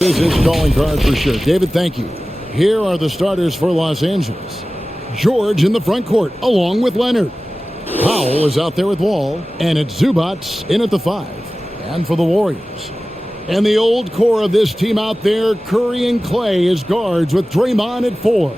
This is his calling card for sure. David, thank you. Here are the starters for Los Angeles. George in the front court, along with Leonard. Powell is out there with Wall, and it's Zubats in at the 5. And for the Warriors. And the old core of this team out there, Curry and Clay as guards with Draymond at 4.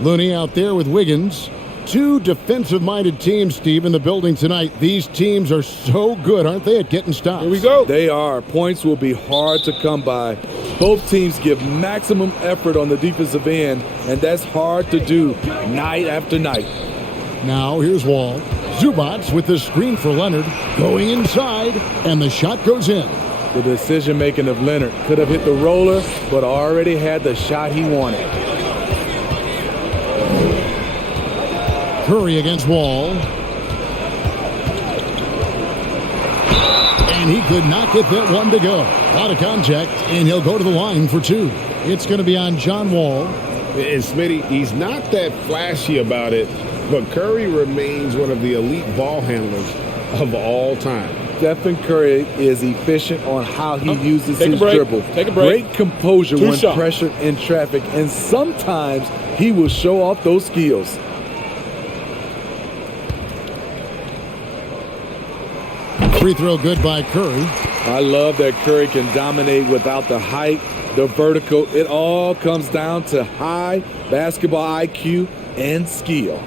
Looney out there with Wiggins. Two defensive-minded teams, Steve, in the building tonight. These teams are so good, aren't they, at getting stops? Here we go. They are. Points will be hard to come by. Both teams give maximum effort on the defensive end, and that's hard to do night after night. Now here's Wall. Zubats with the screen for Leonard. Going inside, and the shot goes in. The decision-making of Leonard could have hit the roller, but already had the shot he wanted. Curry against Wall. And he could not get that one to go. Out of contact, and he'll go to the line for 2. It's going to be on John Wall. And Smitty, he's not that flashy about it, but Curry remains one of the elite ball handlers of all time. Stephen Curry is efficient on how he uses his dribble. Take a break. Great composure when Shot. pressured in traffic, and sometimes he will show off those skills. Free throw good by Curry. I love that Curry can dominate without the height, the vertical. It all comes down to high basketball IQ and skill.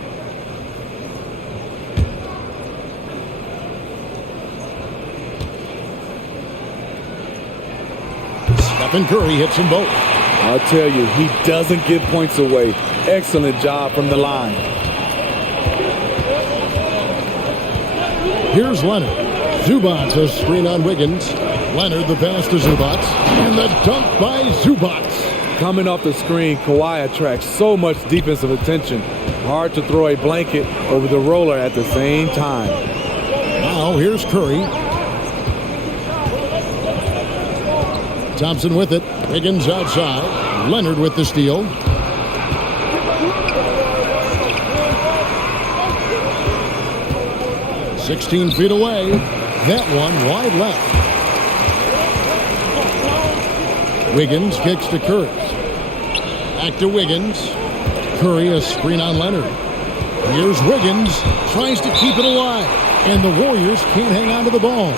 Stephen Curry hits them both. I'll tell you, he doesn't give points away. Excellent job from the line. Here's Leonard. Zubats a screen on Wiggins. Leonard the pass to Zubats. And the dunk by Zubats. Coming off the screen, Kawhi attracts so much defensive attention. Hard to throw a blanket over the roller at the same time. Now here's Curry. Thompson with it. Wiggins outside. Leonard with the steal. "16 feet away. That one wide left. Wiggins kicks to Curry. Back to Wiggins. Curry a screen on Leonard. Here's Wiggins. Tries to keep it alive. And the Warriors can't hang on to the ball.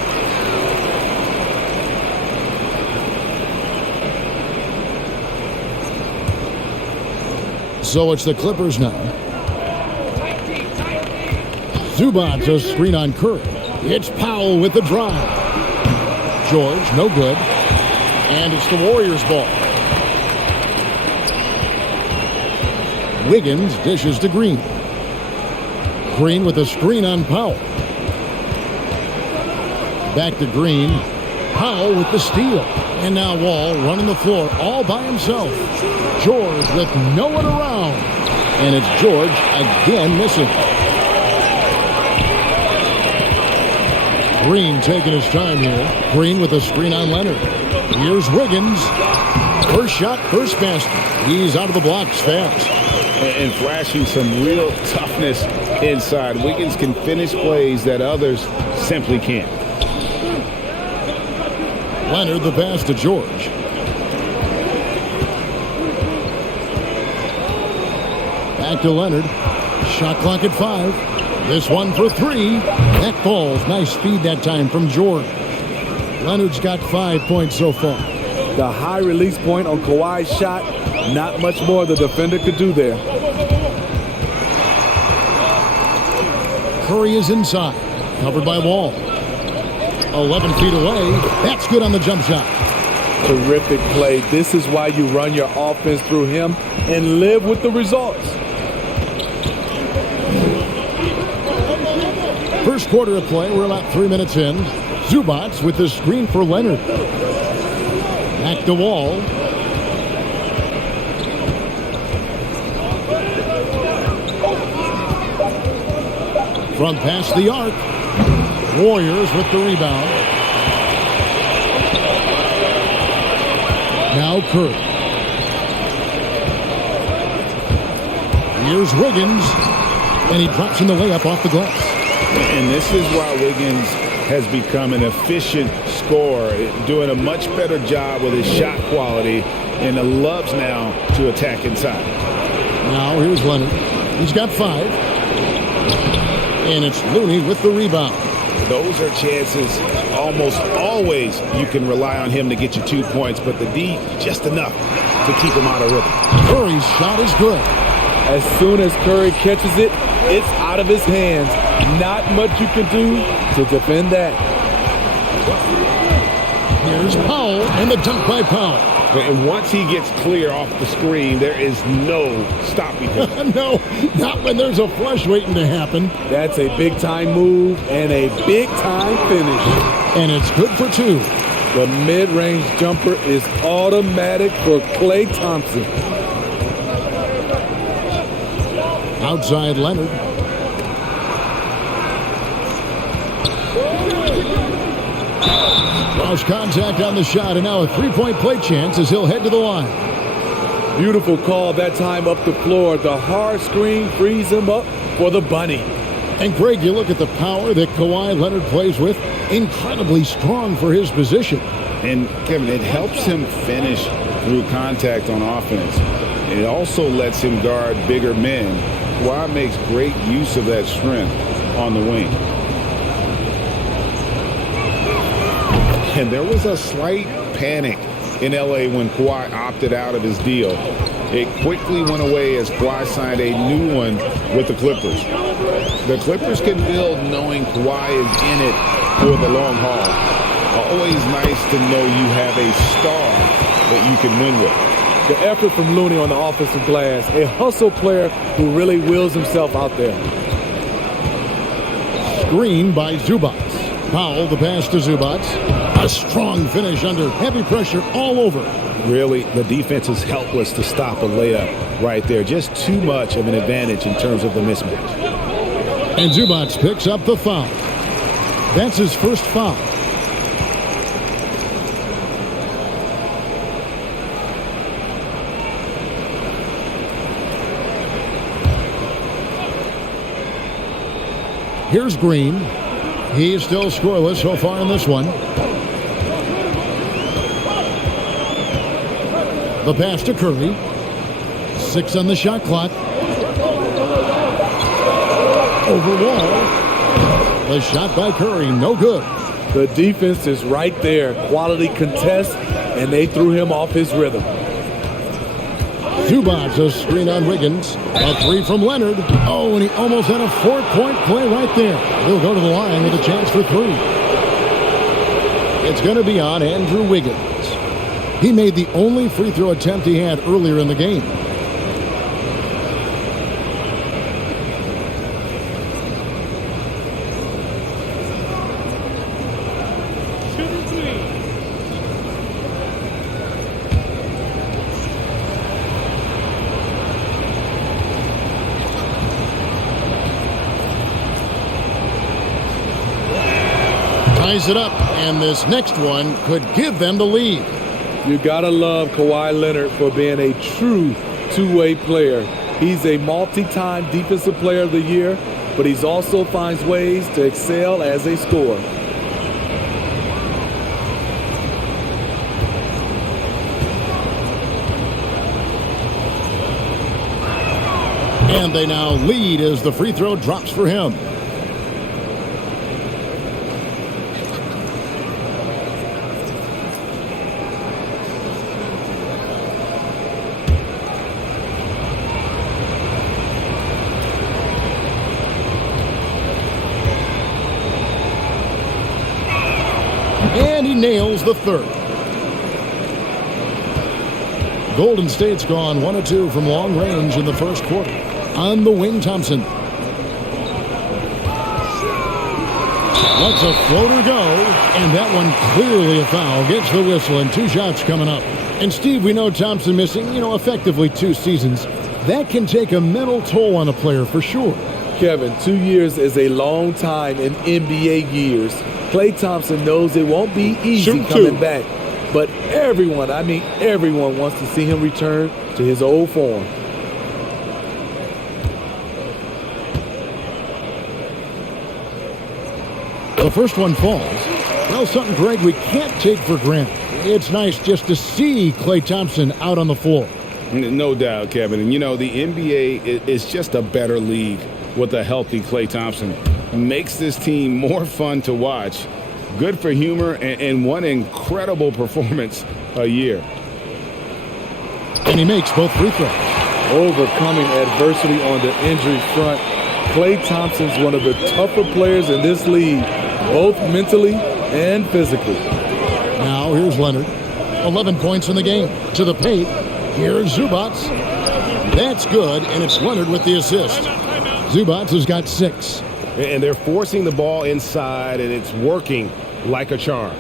So it's the Clippers now. Zubats a screen on Curry. It's Powell with the drive. George, no good. And it's the Warriors' ball. Wiggins dishes to Green. Green with a screen on Powell. Back to Green. Powell with the steal. And now Wall running the floor all by himself. George with no one around. And it's George again missing. Green taking his time here. Green with a screen on Leonard. Here's Wiggins. First shot, first basket. He's out of the blocks fast. And flashing some real toughness inside. Wiggins can finish plays that others simply can't. Leonard the pass to George. Back to Leonard. Shot clock at 5. This one for 3. That falls. Nice speed that time from George. Leonard's got 5 points so far. The high release point on Kawhi's shot, not much more the defender could do there. Curry is inside. Covered by Wall. 11 feet away. That's good on the jump shot. Terrific play. This is why you run your offense through him and live with the results. First quarter of play. We're about 3 minutes in. Zubats with the screen for Leonard. Back to Wall. From past the arc. Warriors with the rebound. Now Curry. Here's Wiggins. And he drops in the layup off the glass. And this is why Wiggins has become an efficient score, doing a much better job with his shot quality, and loves now to attack inside. Now here's Leonard. He's got 5. And it's Looney with the rebound. Those are chances almost always you can rely on him to get you 2 points, but the D just enough to keep him out of rhythm. Curry's shot is good. As soon as Curry catches it, it's out of his hands. Not much you can do to defend that. Here's Powell, and the dunk by Powell. And once he gets clear off the screen, there is no stopping him. No, not when there's a flush waiting to happen. That's a big-time move and a big-time finish. And it's good for 2. The mid-range jumper is automatic for Klay Thompson. Outside Leonard. Draws contact on the shot, and now a 3-point play chance as he'll head to the line. Beautiful call that time up the floor. The hard screen frees him up for the bunny. And Greg, you look at the power that Kawhi Leonard plays with. Incredibly strong for his position. And Kevin, it helps him finish through contact on offense. It also lets him guard bigger men. Kawhi makes great use of that strength on the wing. And there was a slight panic in L.A. when Kawhi opted out of his deal. It quickly went away as Kawhi signed a new one with the Clippers. The Clippers can build knowing Kawhi is in it for the long haul. Always nice to know you have a star that you can win with. The effort from Looney on the offensive glass, a hustle player who really wills himself out there. Screen by Zubac. Powell, the pass to Zubac. A strong finish under heavy pressure all over. Really, the defense is helpless to stop a layup right there. Just too much of an advantage in terms of the mismatch. And Zubac picks up the foul. That's his first foul. Here's Green. He's still scoreless so far in this one. The pass to Curry. 6 on the shot clock. Over Wall. The shot by Curry, no good. The defense is right there. Quality contest, and they threw him off his rhythm. Zubac, a screen on Wiggins. A 3 from Leonard. Oh, and he almost had a 4-point play right there. He'll go to the line with a chance for 3. It's going to be on Andrew Wiggins. He made the only free throw attempt he had earlier in the game. Ties it up, and this next one could give them the lead. You gotta love Kawhi Leonard for being a true two-way player. He's a multi-time defensive player of the year, but he also finds ways to excel as a scorer. And they now lead as the free throw drops for him. And he nails the third. Golden State's gone 1 of 2 from long range in the first quarter. On the wing, Thompson. Lets a floater go, and that one clearly a foul. Gets the whistle, and 2 shots coming up. And Steve, we know Thompson missing, effectively 2 seasons. That can take a mental toll on a player for sure. Kevin, 2 years is a long time in NBA years. Klay Thompson knows it won't be easy coming back. But everyone wants to see him return to his old form. The first one falls. Well, something, Greg, we can't take for granted. It's nice just to see Klay Thompson out on the floor. No doubt, Kevin. And, you know, the NBA is just a better league with a healthy Klay Thompson. Makes this team more fun to watch. Good for humor and one incredible performance a year. And he makes both free throws. Overcoming adversity on the injury front. Klay Thompson's one of the tougher players in this league, both mentally and physically. Now here's Leonard. 11 points in the game. To the paint. Here's Zubac. That's good, and it's Leonard with the assist. Zubac has got 6. And they're forcing the ball inside, and it's working like a charm.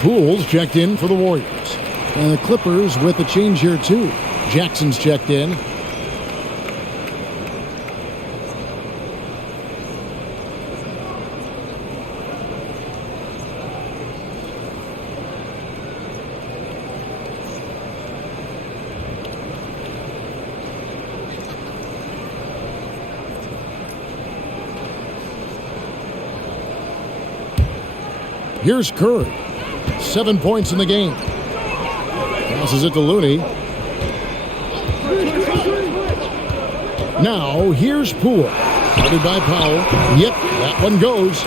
Poole's checked in for the Warriors. And the Clippers with a change here, too. Jackson's checked in. Here's Curry. 7 points in the game. Passes it to Looney. Now, here's Poole. Guarded by Powell. Yep, that one goes.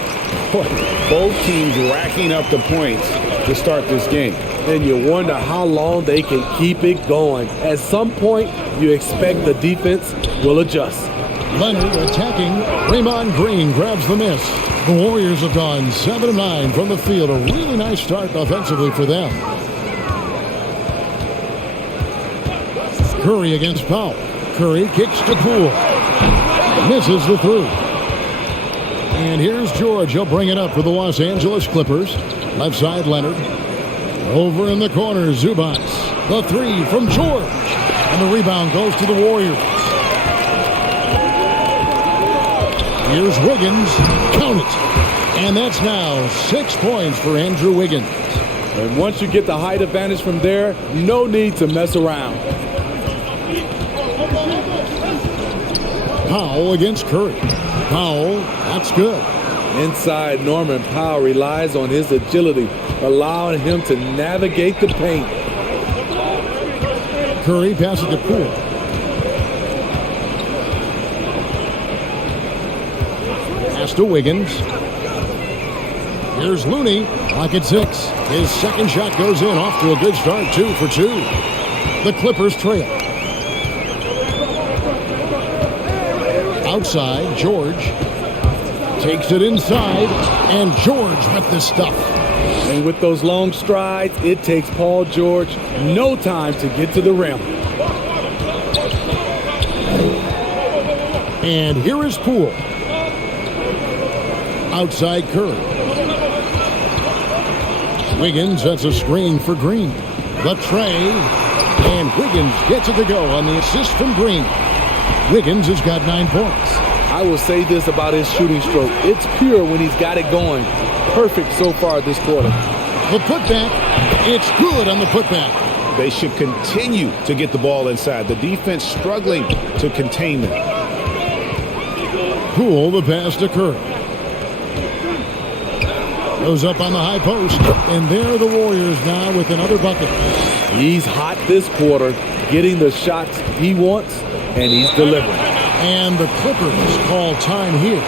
Both teams racking up the points to start this game. And you wonder how long they can keep it going. At some point, you expect the defense will adjust. Leonard attacking. Draymond Green grabs the miss. The Warriors have gone 7 of 9 from the field. A really nice start offensively for them. Curry against Powell. Curry kicks to Poole. Misses the through. And here's George. He'll bring it up for the Los Angeles Clippers. Left side, Leonard. Over in the corner, Zubac. The three from George. And the rebound goes to the Warriors. Here's Wiggins. Count it. And that's now 6 points for Andrew Wiggins. And once you get the height advantage from there, no need to mess around. Powell against Curry. Powell, that's good. Inside, Norman Powell relies on his agility, allowing him to navigate the paint. Curry passes to Poole. To Wiggins. Here's Looney. Clock at 6. His second shot goes in. Off to a good start. 2 for 2. The Clippers trail. Outside, George takes it inside, and George with the stuff. And with those long strides, it takes Paul George no time to get to the rim. And here is Poole. Outside Curry. Wiggins, that's a screen for Green. The tray, and Wiggins gets it to go on the assist from Green. Wiggins has got 9 points. I will say this about his shooting stroke. It's pure when he's got it going. Perfect so far this quarter. The putback, it's good on the putback. They should continue to get the ball inside. The defense struggling to contain them. Poole, the pass to Curry. Goes up on the high post, and there are the Warriors now with another bucket. He's hot this quarter, getting the shots he wants, and he's delivering. And the Clippers call time here.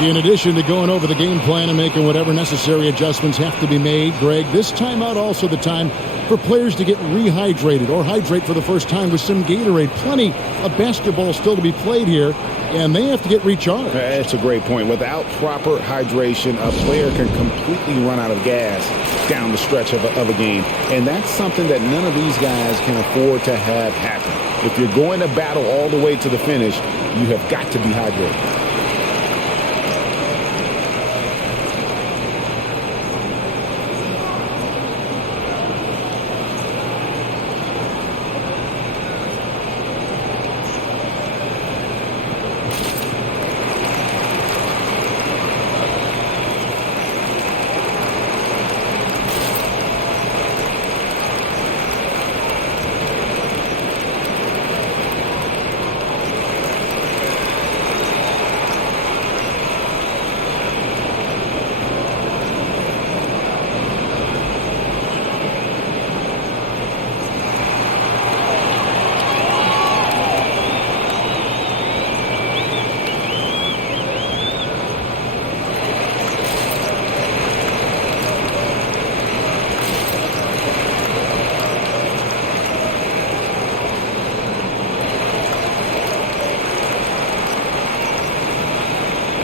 In addition to going over the game plan and making whatever necessary adjustments have to be made, Greg, this timeout also the time for players to get rehydrated or hydrate for the first time with some Gatorade. Plenty of basketball still to be played here, and they have to get recharged. That's a great point. Without proper hydration, a player can completely run out of gas down the stretch of a game. And that's something that none of these guys can afford to have happen. If you're going to battle all the way to the finish, you have got to be hydrated.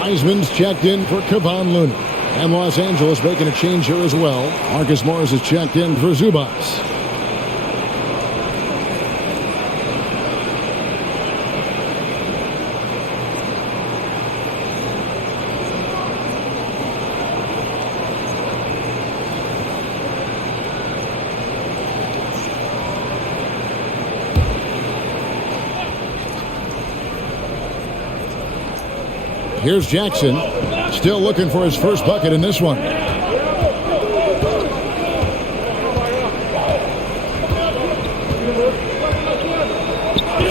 Wiseman's checked in for Kevon Looney. And Los Angeles making a change here as well. Marcus Morris is checked in for Zubats. Here's Jackson, still looking for his first bucket in this one.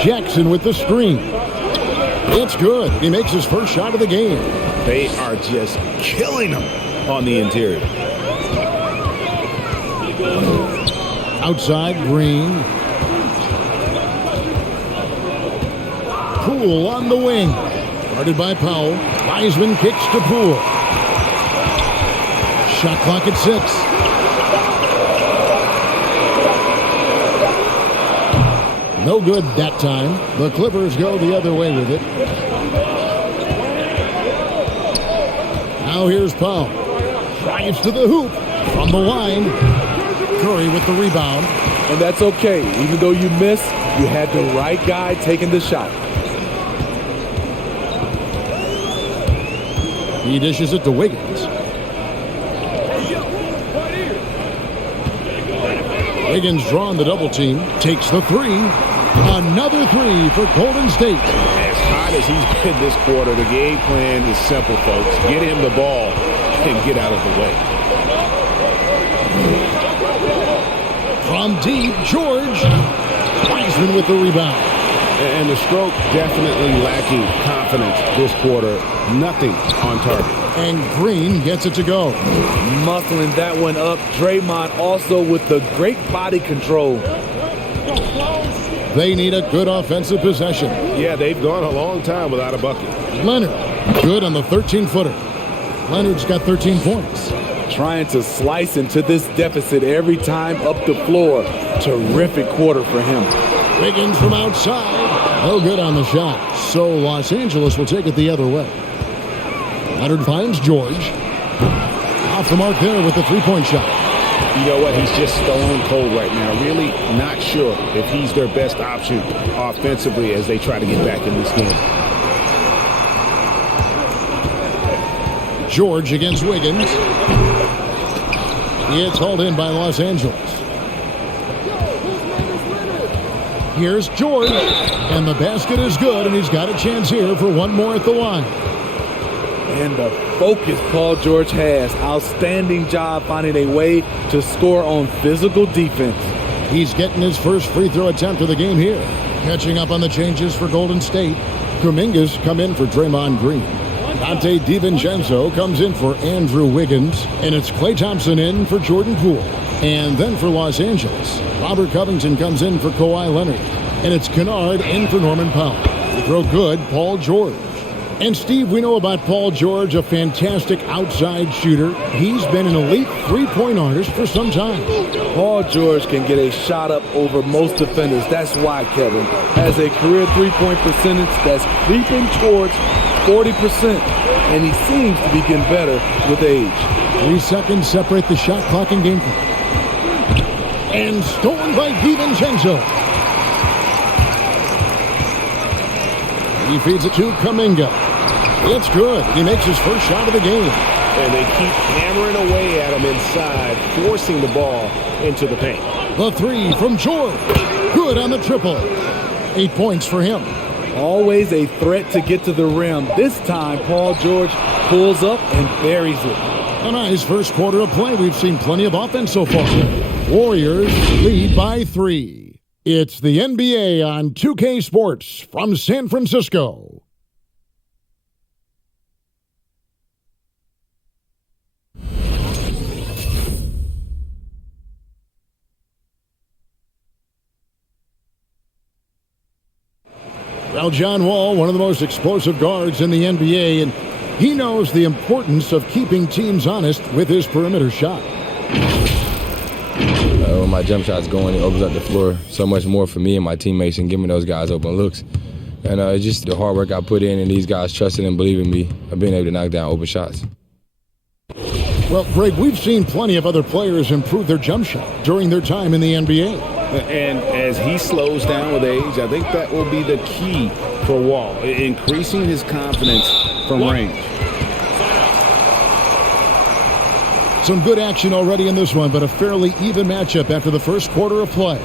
Jackson with the screen. It's good. He makes his first shot of the game. They are just killing him on the interior. Outside, Green. Poole on the wing. Guarded by Powell. Wiseman kicks to Poole. Shot clock at 6. No good that time. The Clippers go the other way with it. Now here's Powell. Drives to the hoop. From the line. Curry with the rebound. And that's okay. Even though you missed, you had the right guy taking the shot. He dishes it to Wiggins. Wiggins drawing the double team. Takes the three. Another three for Golden State. As hot as he's been this quarter, the game plan is simple, folks. Get him the ball and get out of the way. From deep, George. Wiseman with the rebound. And the stroke definitely lacking confidence this quarter. Nothing on target. And Green gets it to go. Muscling that one up. Draymond also with the great body control. They need a good offensive possession. Yeah, they've gone a long time without a bucket. Leonard, good on the 13-footer. Leonard's got 13 points. Trying to slice into this deficit every time up the floor. Terrific quarter for him. Wiggins from outside. No good on the shot. So Los Angeles will take it the other way. Leonard finds George. Off the mark there with the three-point shot. You know what? He's just stone cold right now. Really not sure if he's their best option offensively as they try to get back in this game. George against Wiggins. It's hauled in by Los Angeles. Here's George. And the basket is good, and he's got a chance here for one more at the line. And the focus Paul George has. Outstanding job finding a way to score on physical defense. He's getting his first free throw attempt of the game here. Catching up on the changes for Golden State. Kuminga's come in for Draymond Green. Dante DiVincenzo comes in for Andrew Wiggins. And it's Klay Thompson in for Jordan Poole. And then for Los Angeles, Robert Covington comes in for Kawhi Leonard. And it's Kennard in for Norman Powell. Throw good, Paul George. And Steve, we know about Paul George, a fantastic outside shooter. He's been an elite three-point artist for some time. Paul George can get a shot up over most defenders. That's why Kevin has a career three-point percentage that's creeping towards 40%. And he seems to be getting better with age. 3 seconds separate the shot clock and game clock. And stolen by DiVincenzo. He feeds it to Kuminga. It's good. He makes his first shot of the game. And they keep hammering away at him inside, forcing the ball into the paint. The three from George. Good on the triple. 8 points for him. Always a threat to get to the rim. This time, Paul George pulls up and buries it. A nice first quarter of play. We've seen plenty of offense so far. Warriors lead by 3. It's the NBA on 2K Sports from San Francisco. Well, John Wall, one of the most explosive guards in the NBA, and he knows the importance of keeping teams honest with his perimeter shot. When my jump shot's going, it opens up the floor so much more for me and my teammates and giving those guys open looks. And it's just the hard work I put in and these guys trusting and believing me of being able to knock down open shots. Well, Greg, we've seen plenty of other players improve their jump shot during their time in the NBA. And as he slows down with age, I think that will be the key for Wall, increasing his confidence from range. Some good action already in this one, but a fairly even matchup after the first quarter of play.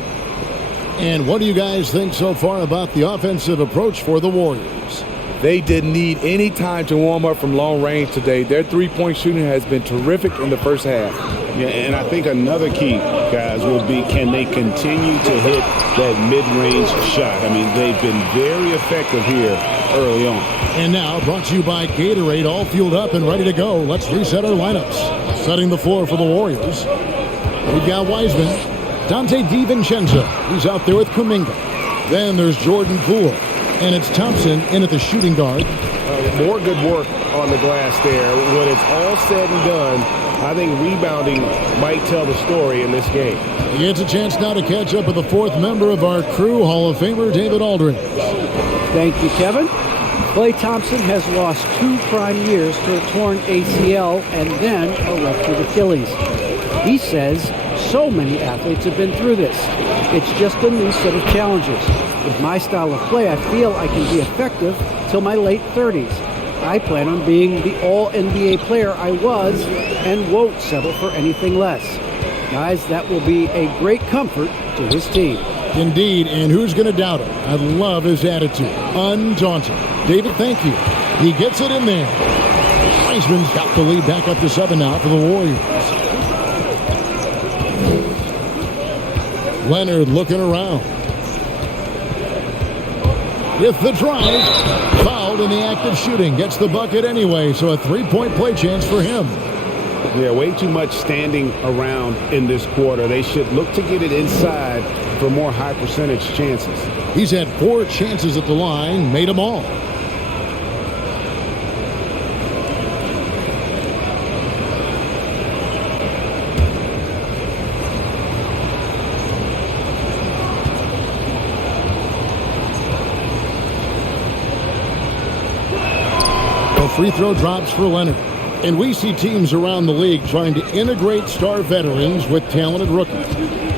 And what do you guys think so far about the offensive approach for the Warriors? They didn't need any time to warm up from long range today. Their three-point shooting has been terrific in the first half. Yeah, and I think another key, guys, will be can they continue to hit that mid-range shot? I mean, they've been very effective here early on. And now, brought to you by Gatorade, all fueled up and ready to go. Let's reset our lineups. Setting the floor for the Warriors. We've got Wiseman, Dante DiVincenzo. He's out there with Kuminga. Then there's Jordan Poole. And it's Thompson in at the shooting guard. More good work on the glass there. When it's all said and done, I think rebounding might tell the story in this game. He gets a chance now to catch up with the fourth member of our crew, Hall of Famer David Aldridge. Thank you, Kevin. Klay Thompson has lost 2 prime years to a torn ACL and then a ruptured Achilles. He says so many athletes have been through this. It's just a new set of challenges. With my style of play, I feel I can be effective till my late 30s. I plan on being the all-NBA player I was and won't settle for anything less. Guys, that will be a great comfort to his team. Indeed, and who's going to doubt him? I love his attitude. Undaunted. David, thank you. He gets it in there. Wiseman's got the lead back up to 7 now for the Warriors. Leonard looking around. With the drive, fouled in the act of shooting. Gets the bucket anyway, so a 3-point play chance for him. Yeah, way too much standing around in this quarter. They should look to get it inside for more high percentage chances. He's had 4 chances at the line, made them all. Free throw drops for Leonard. And we see teams around the league trying to integrate star veterans with talented rookies.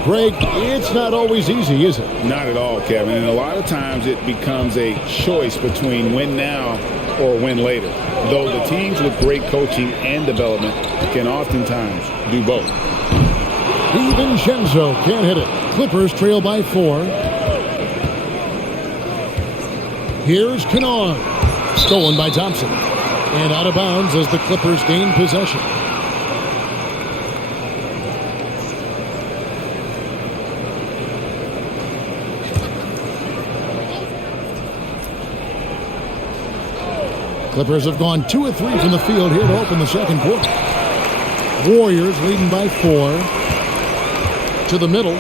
Greg, it's not always easy, is it? Not at all, Kevin. And a lot of times it becomes a choice between win now or win later. Though the teams with great coaching and development can oftentimes do both. DiVincenzo can't hit it. Clippers trail by 4. Here's Kennard. Stolen by Thompson. And out of bounds as the Clippers gain possession. Clippers have gone 2 of 3 from the field here to open the second quarter. Warriors leading by 4. To the middle.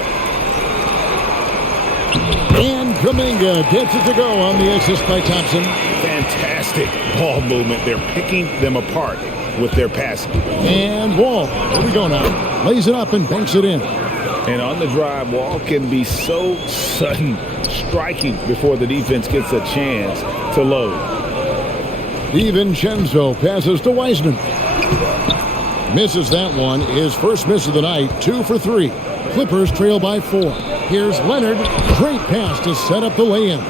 And Kuminga gets it to go on the assist by Thompson. Fantastic ball movement. They're picking them apart with their passing. And Wall, here we go now. Lays it up and banks it in. And on the drive, Wall can be so sudden, striking before the defense gets a chance to load. DiVincenzo passes to Wiseman. Misses that one. His first miss of the night, 2 for 3. Clippers trail by 4. Here's Leonard. Great pass to set up the lay-in.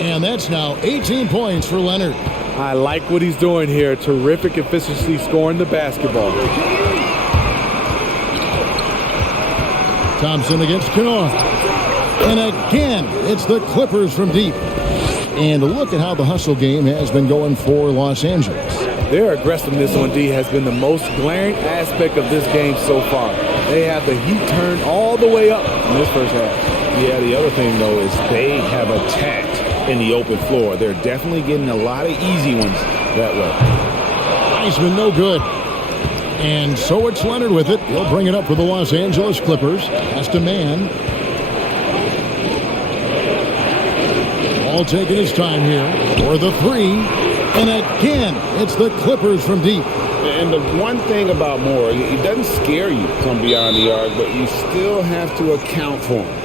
And that's now 18 points for Leonard. I like what he's doing here. Terrific efficiency scoring the basketball. Thompson against Kennard. And again, it's the Clippers from deep. And look at how the hustle game has been going for Los Angeles. Their aggressiveness on D has been the most glaring aspect of this game so far. They have the heat turned all the way up in this first half. Yeah, the other thing, though, is they have attacked in the open floor. They're definitely getting a lot of easy ones that way. Wiseman no good. And so it's Leonard with it. He'll bring it up for the Los Angeles Clippers. Has to man. All taking his time here for the 3. And again, it's the Clippers from deep. And the one thing about Moore, he doesn't scare you from beyond the arc, but you still have to account for him.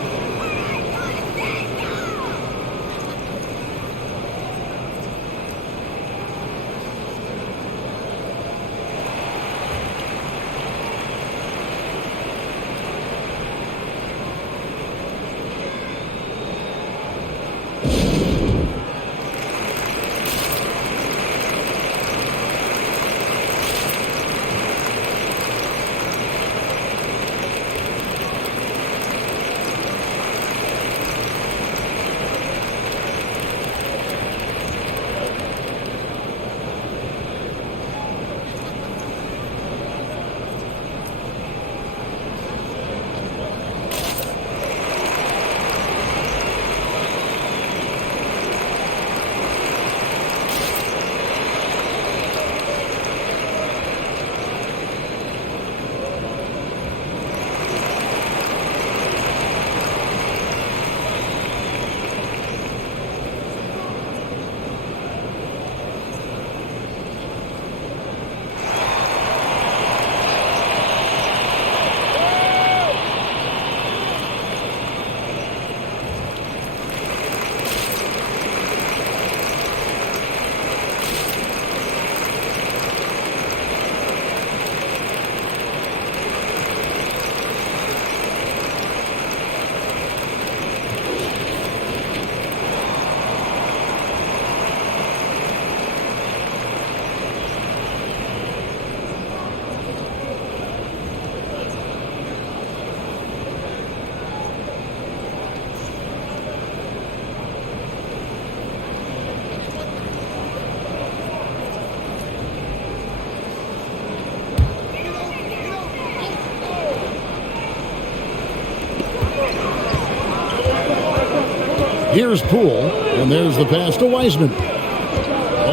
Here's Poole, and there's the pass to Wiseman.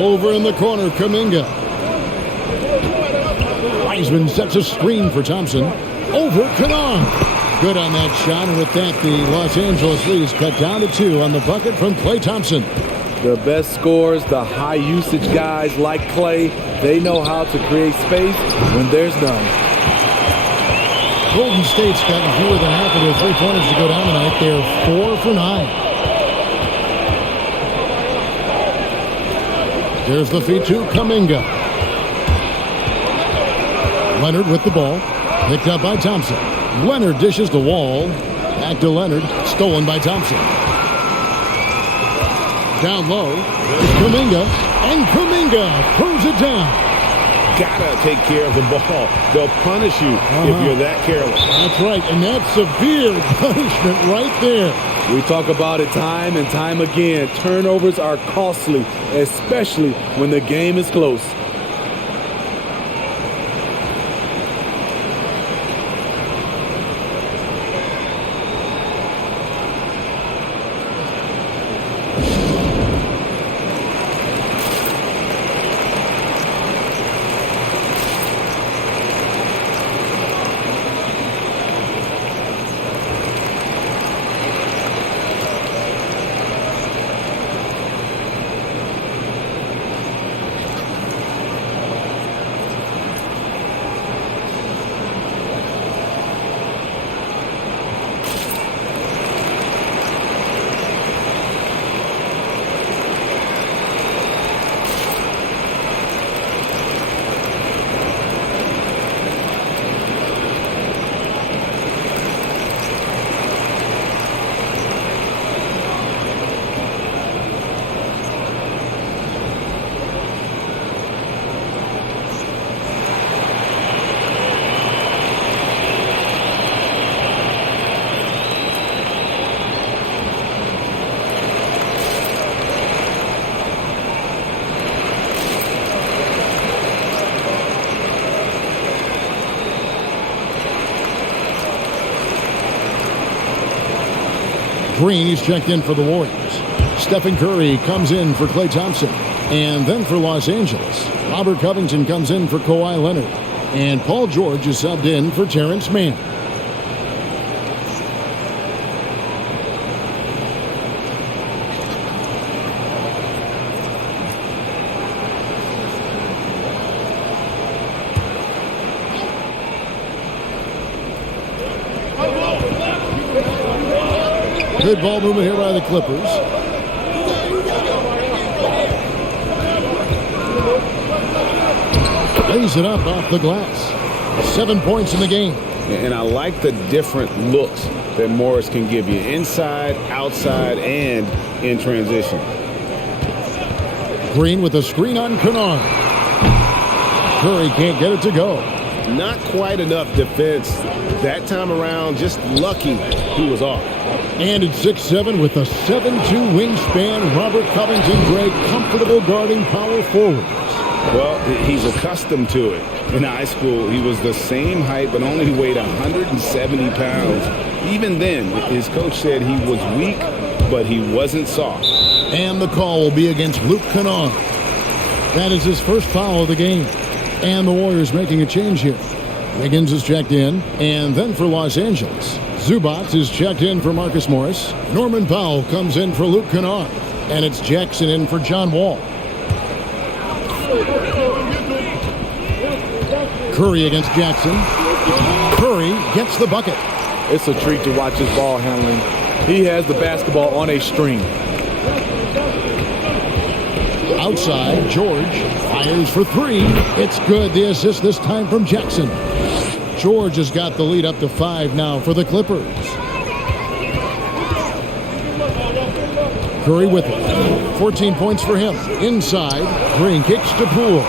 Over in the corner, Kuminga. Wiseman sets a screen for Thompson. Over Kennard. Good on that shot, and with that, the Los Angeles Leafs cut down to 2 on the bucket from Klay Thompson. The best scorers, the high-usage guys like Klay, they know how to create space when there's none. Golden State's gotten fewer than half of their three-pointers to go down tonight. They're 4 for 9. There's the feed to Kuminga. Leonard with the ball. Picked up by Thompson. Leonard dishes the Wall. Back to Leonard. Stolen by Thompson. Down low. It's Kuminga. And Kuminga throws it down. Gotta take care of the ball. They'll punish you if you're that careless. That's right. And that's severe punishment right there. We talk about it time and time again. Turnovers are costly, especially when the game is close. Green, he's checked in for the Warriors. Stephen Curry comes in for Klay Thompson. And then for Los Angeles, Robert Covington comes in for Kawhi Leonard. And Paul George is subbed in for Terrence Mann. Good ball movement here by the Clippers. Lays it up off the glass. 7 points in the game. And I like the different looks that Morris can give you. Inside, outside, and in transition. Green with a screen on Kennard. Curry can't get it to go. Not quite enough defense that time around. Just lucky he was off. And at 6'7" with a 7'2" wingspan, Robert Covington Gray comfortable guarding power forwards. Well, he's accustomed to it. In high school, he was the same height, but only weighed 170 pounds. Even then, his coach said he was weak, but he wasn't soft. And the call will be against Luke Kennard. That is his first foul of the game. And the Warriors making a change here. Wiggins is checked in. And then for Los Angeles, Zubac is checked in for Marcus Morris. Norman Powell comes in for Luke Kennard. And it's Jackson in for John Wall. Curry against Jackson. Curry gets the bucket. It's a treat to watch his ball handling. He has the basketball on a string. Outside, George fires for three. It's good. The assist this time from Jackson. George has got the lead up to 5 now for the Clippers. Curry with it. 14 points for him. Inside, Green kicks to Poole.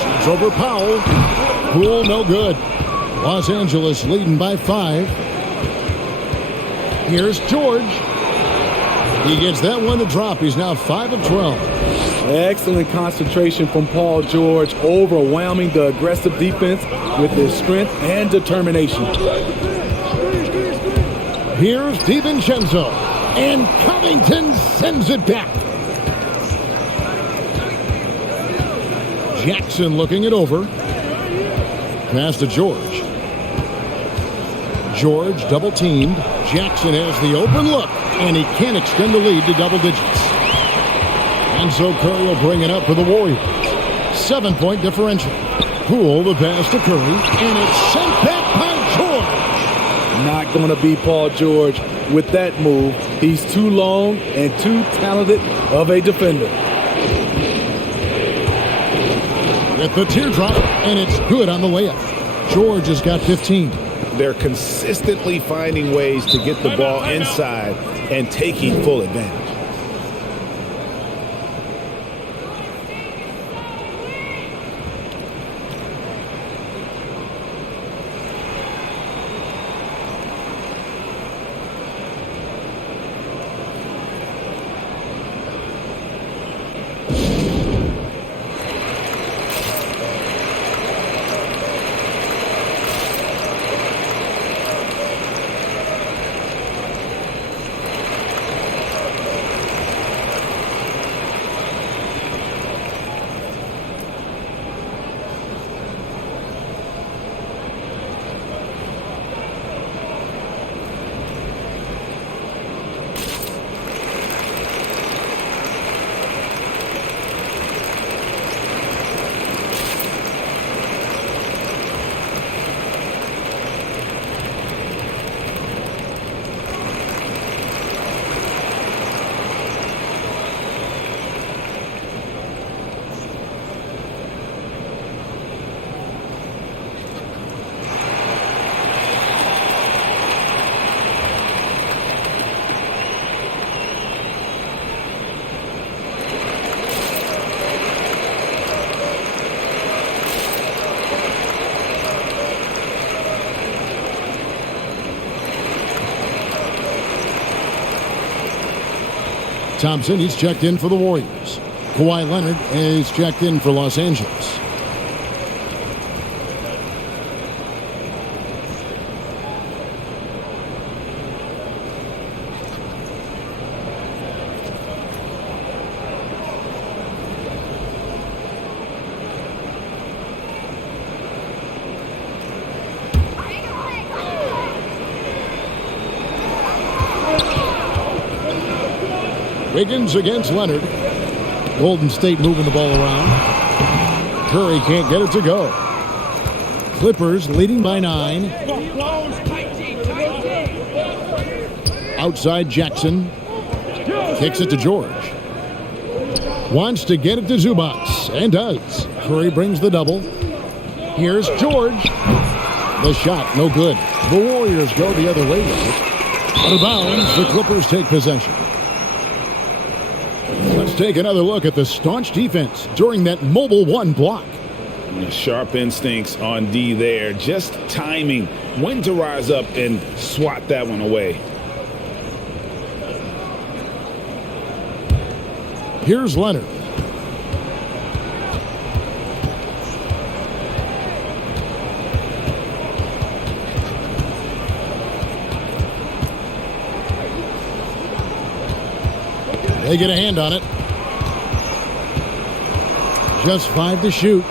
Shoots over Powell. Poole no good. Los Angeles leading by 5. Here's George. He gets that one to drop. He's now 5 of 12. Excellent concentration from Paul George, overwhelming the aggressive defense with his strength and determination. Here's DiVincenzo, and Covington sends it back. Jackson looking it over. Pass to George. George double teamed. Jackson has the open look, and he can't extend the lead to double digits. And so Curry will bring it up for the Warriors. 7-point differential. Poole the pass to Curry, and it's sent back by George. Not going to be Paul George with that move. He's too long and too talented of a defender. With the teardrop, and it's good on the layup. George has got 15. They're consistently finding ways to get the ball inside and taking full advantage. Thompson, he's checked in for the Warriors. Kawhi Leonard is checked in for Los Angeles. Wiggins against Leonard. Golden State moving the ball around. Curry can't get it to go. Clippers leading by 9. Outside Jackson. Kicks it to George. Wants to get it to Zubac, and does. Curry brings the double. Here's George. The shot, no good. The Warriors go the other way with it. Out of bounds, the Clippers take possession. Let's take another look at the staunch defense during that mobile 1 block. Sharp instincts on D there. Just timing when to rise up and swat that one away. Here's Leonard. They get a hand on it. Just 5 to shoot.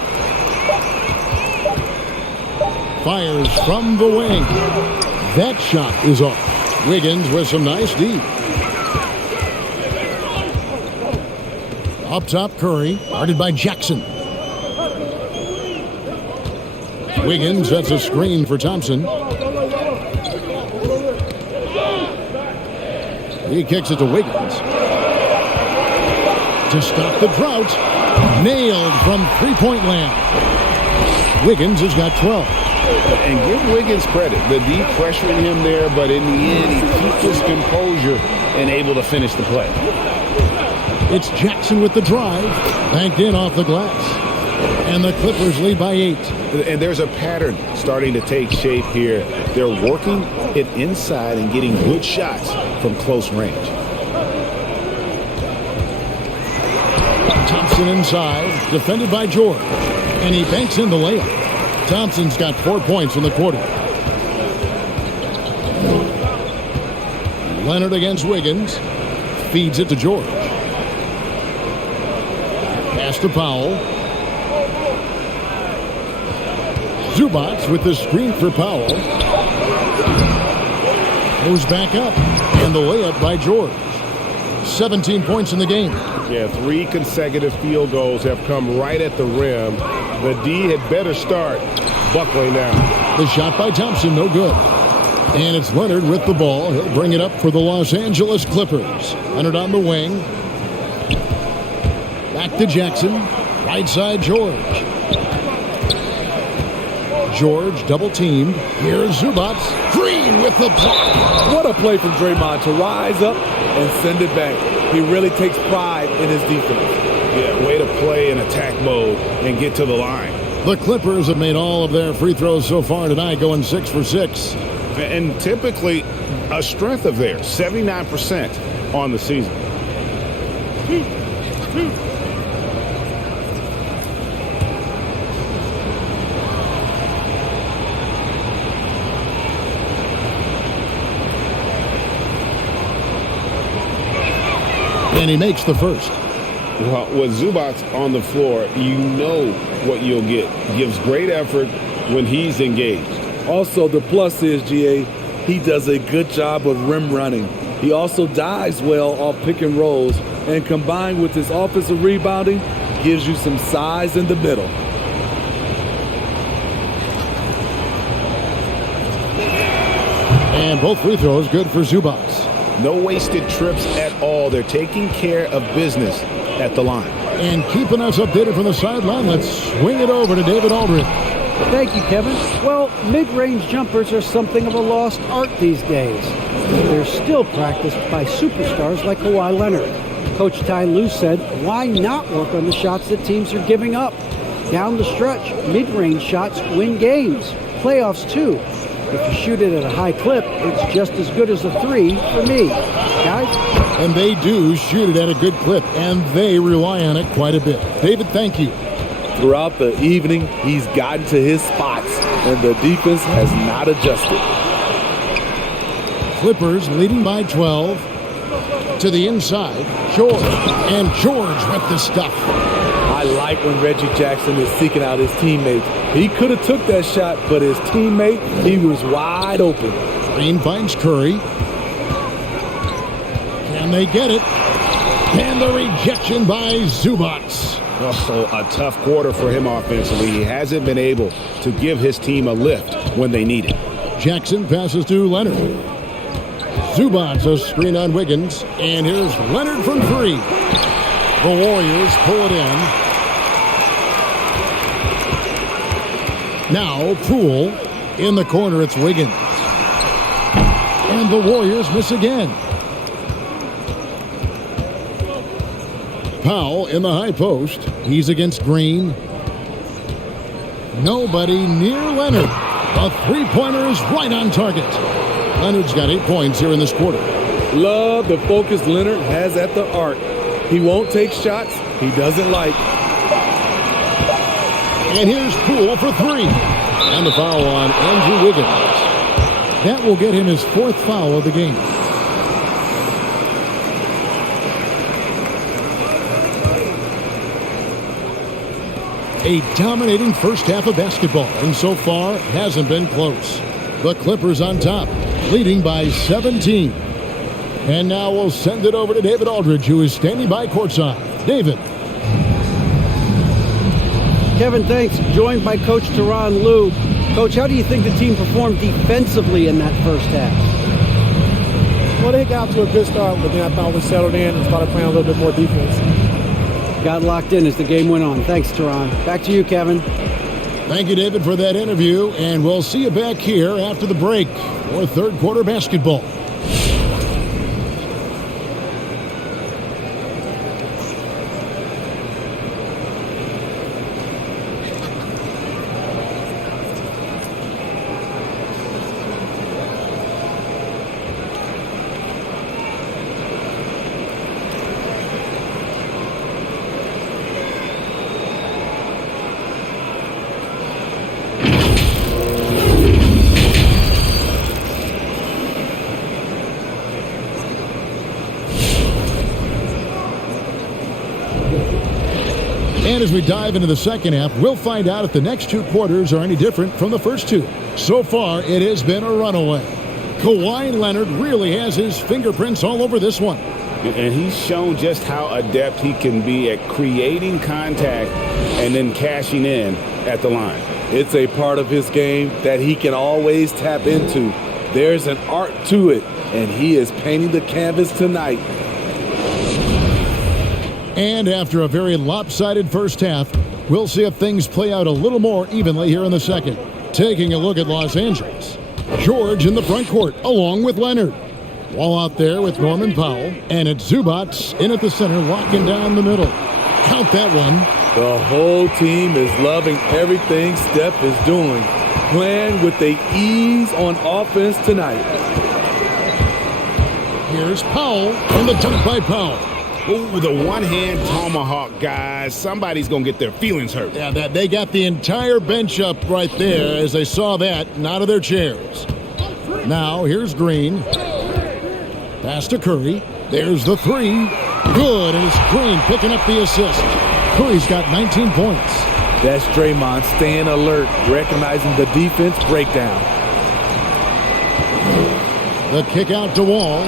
Fires from the wing. That shot is off. Wiggins with some nice D. Up top, Curry, guarded by Jackson. Wiggins sets a screen for Thompson. He kicks it to Wiggins. To stop the drought. Nailed from three-point land. Wiggins has got 12. And give Wiggins credit. The D pressuring him there, but in the end, he keeps his composure and able to finish the play. It's Jackson with the drive. Banked in off the glass. And the Clippers lead by 8. And there's a pattern starting to take shape here. They're working it inside and getting good shots from close range. Thompson inside, defended by George. And he banks in the layup. Thompson's got 4 points in the quarter. Leonard against Wiggins. Feeds it to George. Pass to Powell. Zubac with the screen for Powell. Goes back up. And the layup by George. 17 points in the game. Yeah, 3 consecutive field goals have come right at the rim. The D had better start buckling now. The shot by Thompson, no good. And it's Leonard with the ball. He'll bring it up for the Los Angeles Clippers. Leonard on the wing. Back to Jackson. Right side, George. George double teamed. Here's Zubac. Green with the block. What a play from Draymond to rise up and send it back. He really takes pride in his defense. Yeah, way to play in attack mode and get to the line. The Clippers have made all of their free throws so far tonight, going 6 for 6. And typically a strength of theirs, 79% on the season. And he makes the first. Well, with Zubac on the floor, you know what you'll get. Gives great effort when he's engaged. Also, the plus is, GA, he does a good job of rim running. He also dives well off pick and rolls, and combined with his offensive rebounding, gives you some size in the middle. And both free throws good for Zubac. No wasted trips at all. They're taking care of business at the line. And keeping us updated from the sideline, let's swing it over to David Aldridge. Thank you, Kevin. Well, mid-range jumpers are something of a lost art these days. They're still practiced by superstars like Kawhi Leonard. Coach Ty Lue said, why not work on the shots that teams are giving up? Down the stretch, mid-range shots win games. Playoffs, too. If you shoot it at a high clip, it's just as good as a 3 for me. Guys? And they do shoot it at a good clip, and they rely on it quite a bit. David, thank you. Throughout the evening, he's gotten to his spots, and the defense has not adjusted. Clippers leading by 12. To the inside, George. And George with the stuff. I like when Reggie Jackson is seeking out his teammates. He could have took that shot, but his teammate, he was wide open. Green finds Curry. Can they get it? And the rejection by Zubats. Oh, a tough quarter for him offensively. He hasn't been able to give his team a lift when they need it. Jackson passes to Leonard. Zubats a screen on Wiggins. And here's Leonard from three. The Warriors pull it in. Now Poole in the corner. It's Wiggins. And the Warriors miss again. Powell in the high post. He's against Green. Nobody near Leonard. A three-pointer is right on target. Leonard's got 8 points here in this quarter. Love the focus Leonard has at the arc. He won't take shots he doesn't like. And here's Poole for three. And the foul on Andrew Wiggins. That will get him his 4th foul of the game. A dominating first half of basketball, and so far hasn't been close. The Clippers on top, leading by 17. And now we'll send it over to David Aldridge, who is standing by courtside. David. Kevin, thanks. Joined by Coach Tyronn Lue. Coach, how do you think the team performed defensively in that first half? Well, they got to a good start, but then I thought we settled in and started playing a little bit more defense. Got locked in as the game went on. Thanks, Tyronn. Back to you, Kevin. Thank you, David, for that interview, and we'll see you back here after the break for third quarter basketball. And as we dive into the second half, we'll find out if the next 2 quarters are any different from the first 2. So far, it has been a runaway. Kawhi Leonard really has his fingerprints all over this one. And he's shown just how adept he can be at creating contact and then cashing in at the line. It's a part of his game that he can always tap into. There's an art to it, and he is painting the canvas tonight. And after a very lopsided first half, we'll see if things play out a little more evenly here in the second. Taking a look at Los Angeles. George in the front court, along with Leonard. Wall out there with Norman Powell. And it's Zubats in at the center, locking down the middle. Count that one. The whole team is loving everything Steph is doing. Playing with the ease on offense tonight. Here's Powell, and the dunk by Powell. Ooh, the one-hand tomahawk, guys. Somebody's going to get their feelings hurt. Yeah, that they got the entire bench up right there as they saw that and out of their chairs. Now, here's Green. Pass to Curry. There's the three. Good, and it's Green picking up the assist. Curry's got 19 points. That's Draymond staying alert, recognizing the defense breakdown. The kick out to Wall.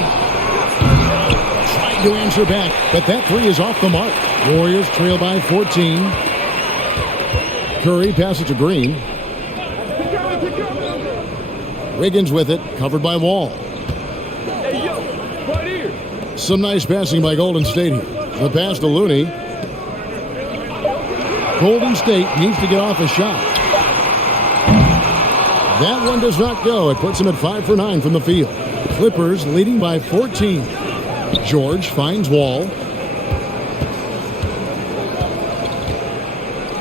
Tried to answer back, but that three is off the mark. Warriors trail by 14. Curry passes to Green. Wiggins with it, covered by Wall. Some nice passing by Golden State here. The pass to Looney. Golden State needs to get off a shot. That one does not go. It puts him at 5 for 9 from the field. Clippers leading by 14. George finds Wall.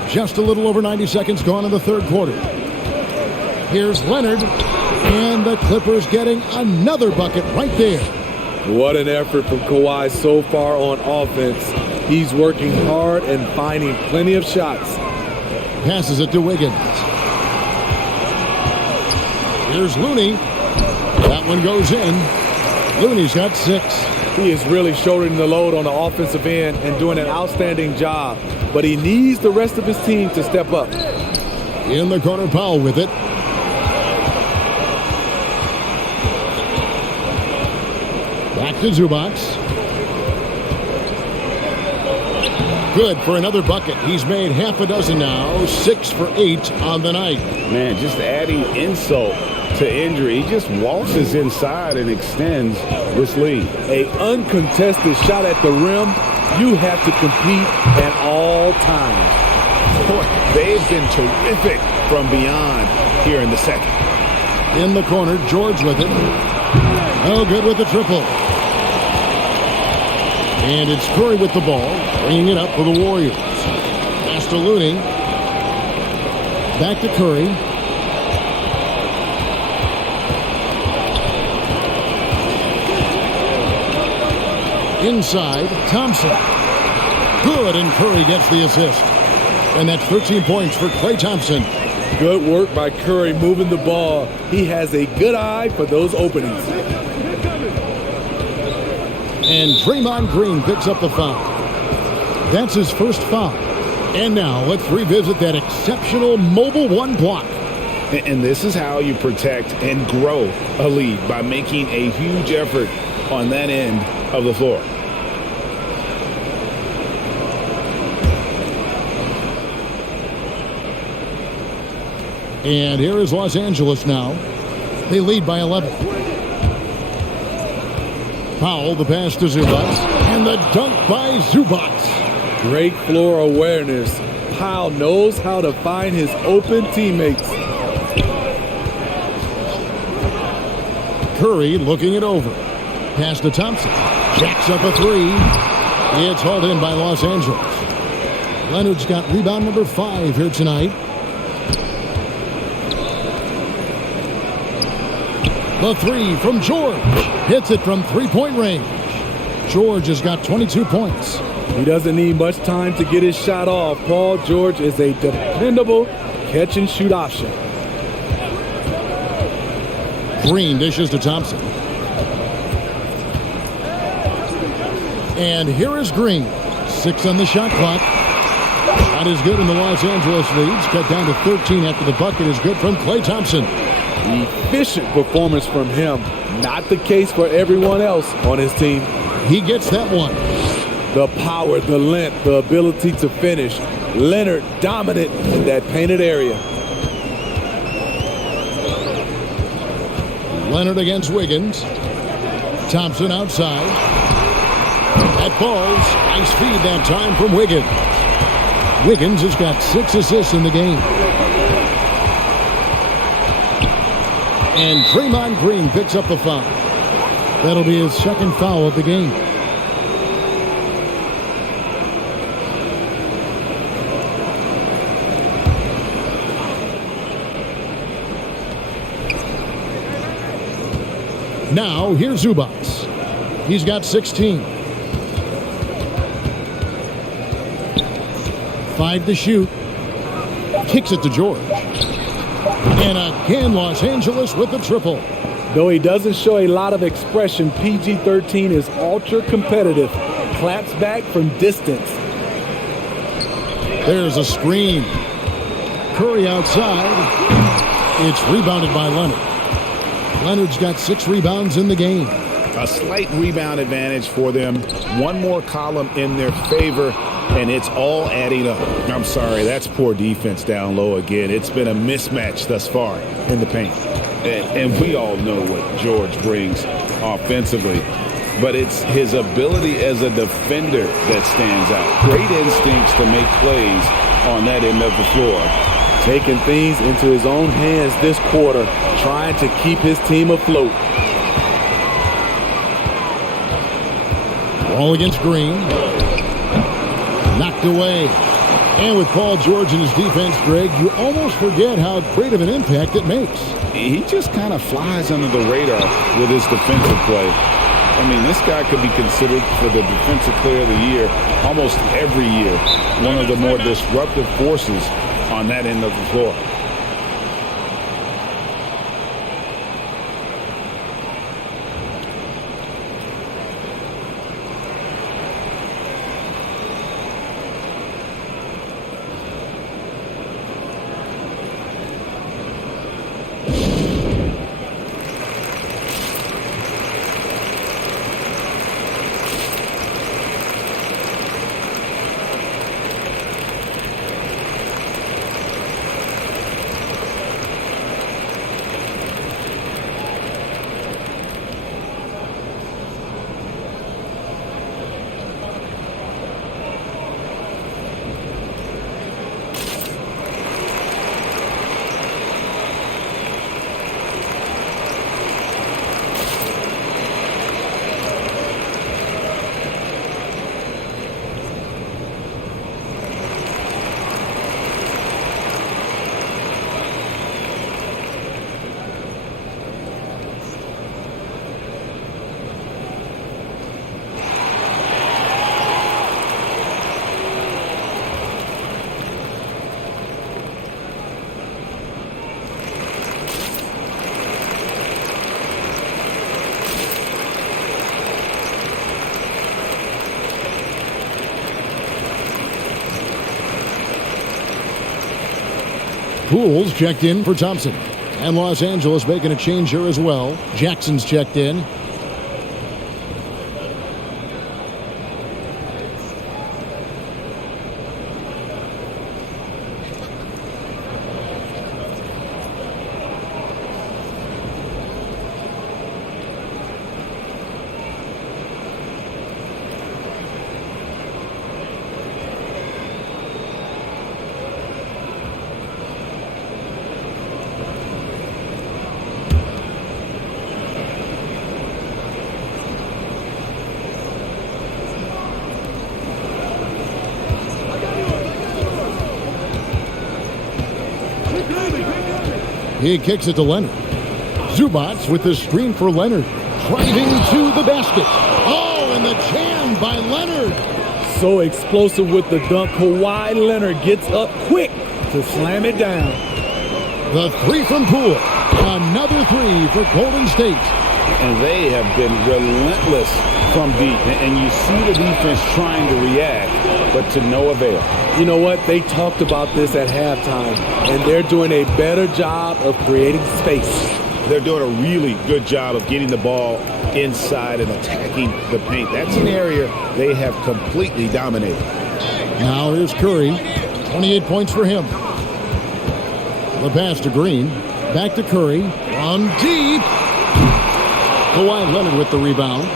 Just a little over 90 seconds gone in the third quarter. Here's Leonard. And the Clippers getting another bucket right there. What an effort from Kawhi so far on offense. He's working hard and finding plenty of shots. Passes it to Wiggins. Here's Looney. That one goes in. Looney's got 6. He is really shouldering the load on the offensive end and doing an outstanding job. But he needs the rest of his team to step up. In the corner, Powell with it. Back to Zubats. Good for another bucket. He's made half a dozen now, 6 for 8 on the night. Man, just adding insult to injury. He just waltzes inside and extends this lead. A uncontested shot at the rim. You have to compete at all times. Boy, they've been terrific from beyond here in the second. In the corner, George with it. Oh, good with the triple. And it's Curry with the ball, bringing it up for the Warriors. Pass to Looney. Back to Curry. Inside, Thompson. Good, and Curry gets the assist. And that's 13 points for Klay Thompson. Good work by Curry moving the ball. He has a good eye for those openings. And Draymond Green picks up the foul. That's his first foul. And now let's revisit that exceptional mobile one block. And this is how you protect and grow a lead, by making a huge effort on that end of the floor. And here is Los Angeles now. They lead by 11. Powell, the pass to Zubac. And the dunk by Zubac. Great floor awareness. Powell knows how to find his open teammates. Curry looking it over. Pass to Thompson. Jacks up a three. It's hauled in by Los Angeles. Leonard's got rebound number 5 here tonight. The three from George. Hits it from three-point range. George has got 22 points. He doesn't need much time to get his shot off. Paul George is a dependable catch-and-shoot option. Green dishes to Thompson. And here is Green. 6 on the shot clock. Shot is good, and the Los Angeles leads cut down to 13 after the bucket is good from Klay Thompson. Efficient performance from him. Not the case for everyone else on his team. He gets that one. The power, the length, the ability to finish. Leonard dominant in that painted area. Leonard against Wiggins. Thompson outside. That falls. Nice feed that time from Wiggins. Wiggins has got 6 assists in the game. And Draymond Green picks up the foul. That'll be his second foul of the game. Now, here's Zubac. He's got 16. 5 to shoot. Kicks it to George. And again, Los Angeles with the triple. Though he doesn't show a lot of expression, PG-13 is ultra competitive. Claps back from distance. There's a screen. Curry outside. It's rebounded by Leonard. Leonard's got 6 rebounds in the game. A slight rebound advantage for them. One more column in their favor, and it's all adding up. I'm sorry, that's poor defense down low again. It's been a mismatch thus far in the paint. And we all know what George brings offensively, but it's his ability as a defender that stands out. Great instincts to make plays on that end of the floor. Taking things into his own hands this quarter, trying to keep his team afloat. Ball against Green. Knocked away. And with Paul George in his defense, Greg, you almost forget how great of an impact it makes. He just kind of flies under the radar with his defensive play. I mean, this guy could be considered for the Defensive Player of the Year almost every year. One of the more disruptive forces on that end of the floor. Poole's checked in for Thompson. And Los Angeles making a change here as well. Jackson's checked in. He kicks it to Leonard. Zubats with the screen for Leonard. Driving to the basket. Oh, and the jam by Leonard. So explosive with the dunk. Kawhi Leonard gets up quick to slam it down. The three from Poole. Another three for Golden State. And they have been relentless from deep. And you see the defense trying to react, but to no avail. You know what? They talked about this at halftime, and they're doing a better job of creating space. They're doing a really good job of getting the ball inside and attacking the paint. That's an area they have completely dominated. Now here's Curry. 28 points for him. The pass to Green. Back to Curry. From deep. Kawhi Leonard with the rebound.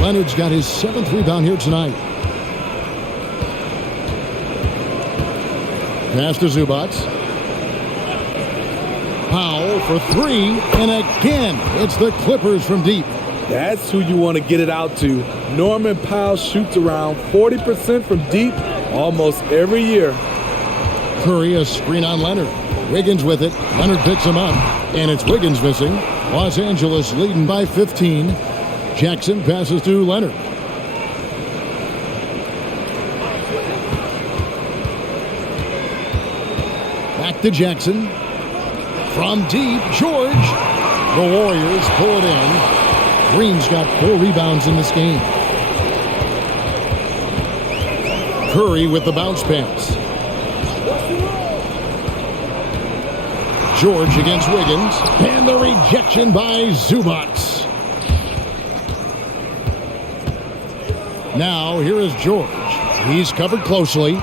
Leonard's got his 7th rebound here tonight. Pass to Zubats. Powell for three, and again, it's the Clippers from deep. That's who you want to get it out to. Norman Powell shoots around 40% from deep almost every year. Curry, a screen on Leonard. Wiggins with it. Leonard picks him up, and it's Wiggins missing. Los Angeles leading by 15. Jackson passes to Leonard. Back to Jackson. From deep, George. The Warriors pull it in. Green's got 4 rebounds in this game. Curry with the bounce pass. George against Wiggins. And the rejection by Zubats. Now, here is George. He's covered closely.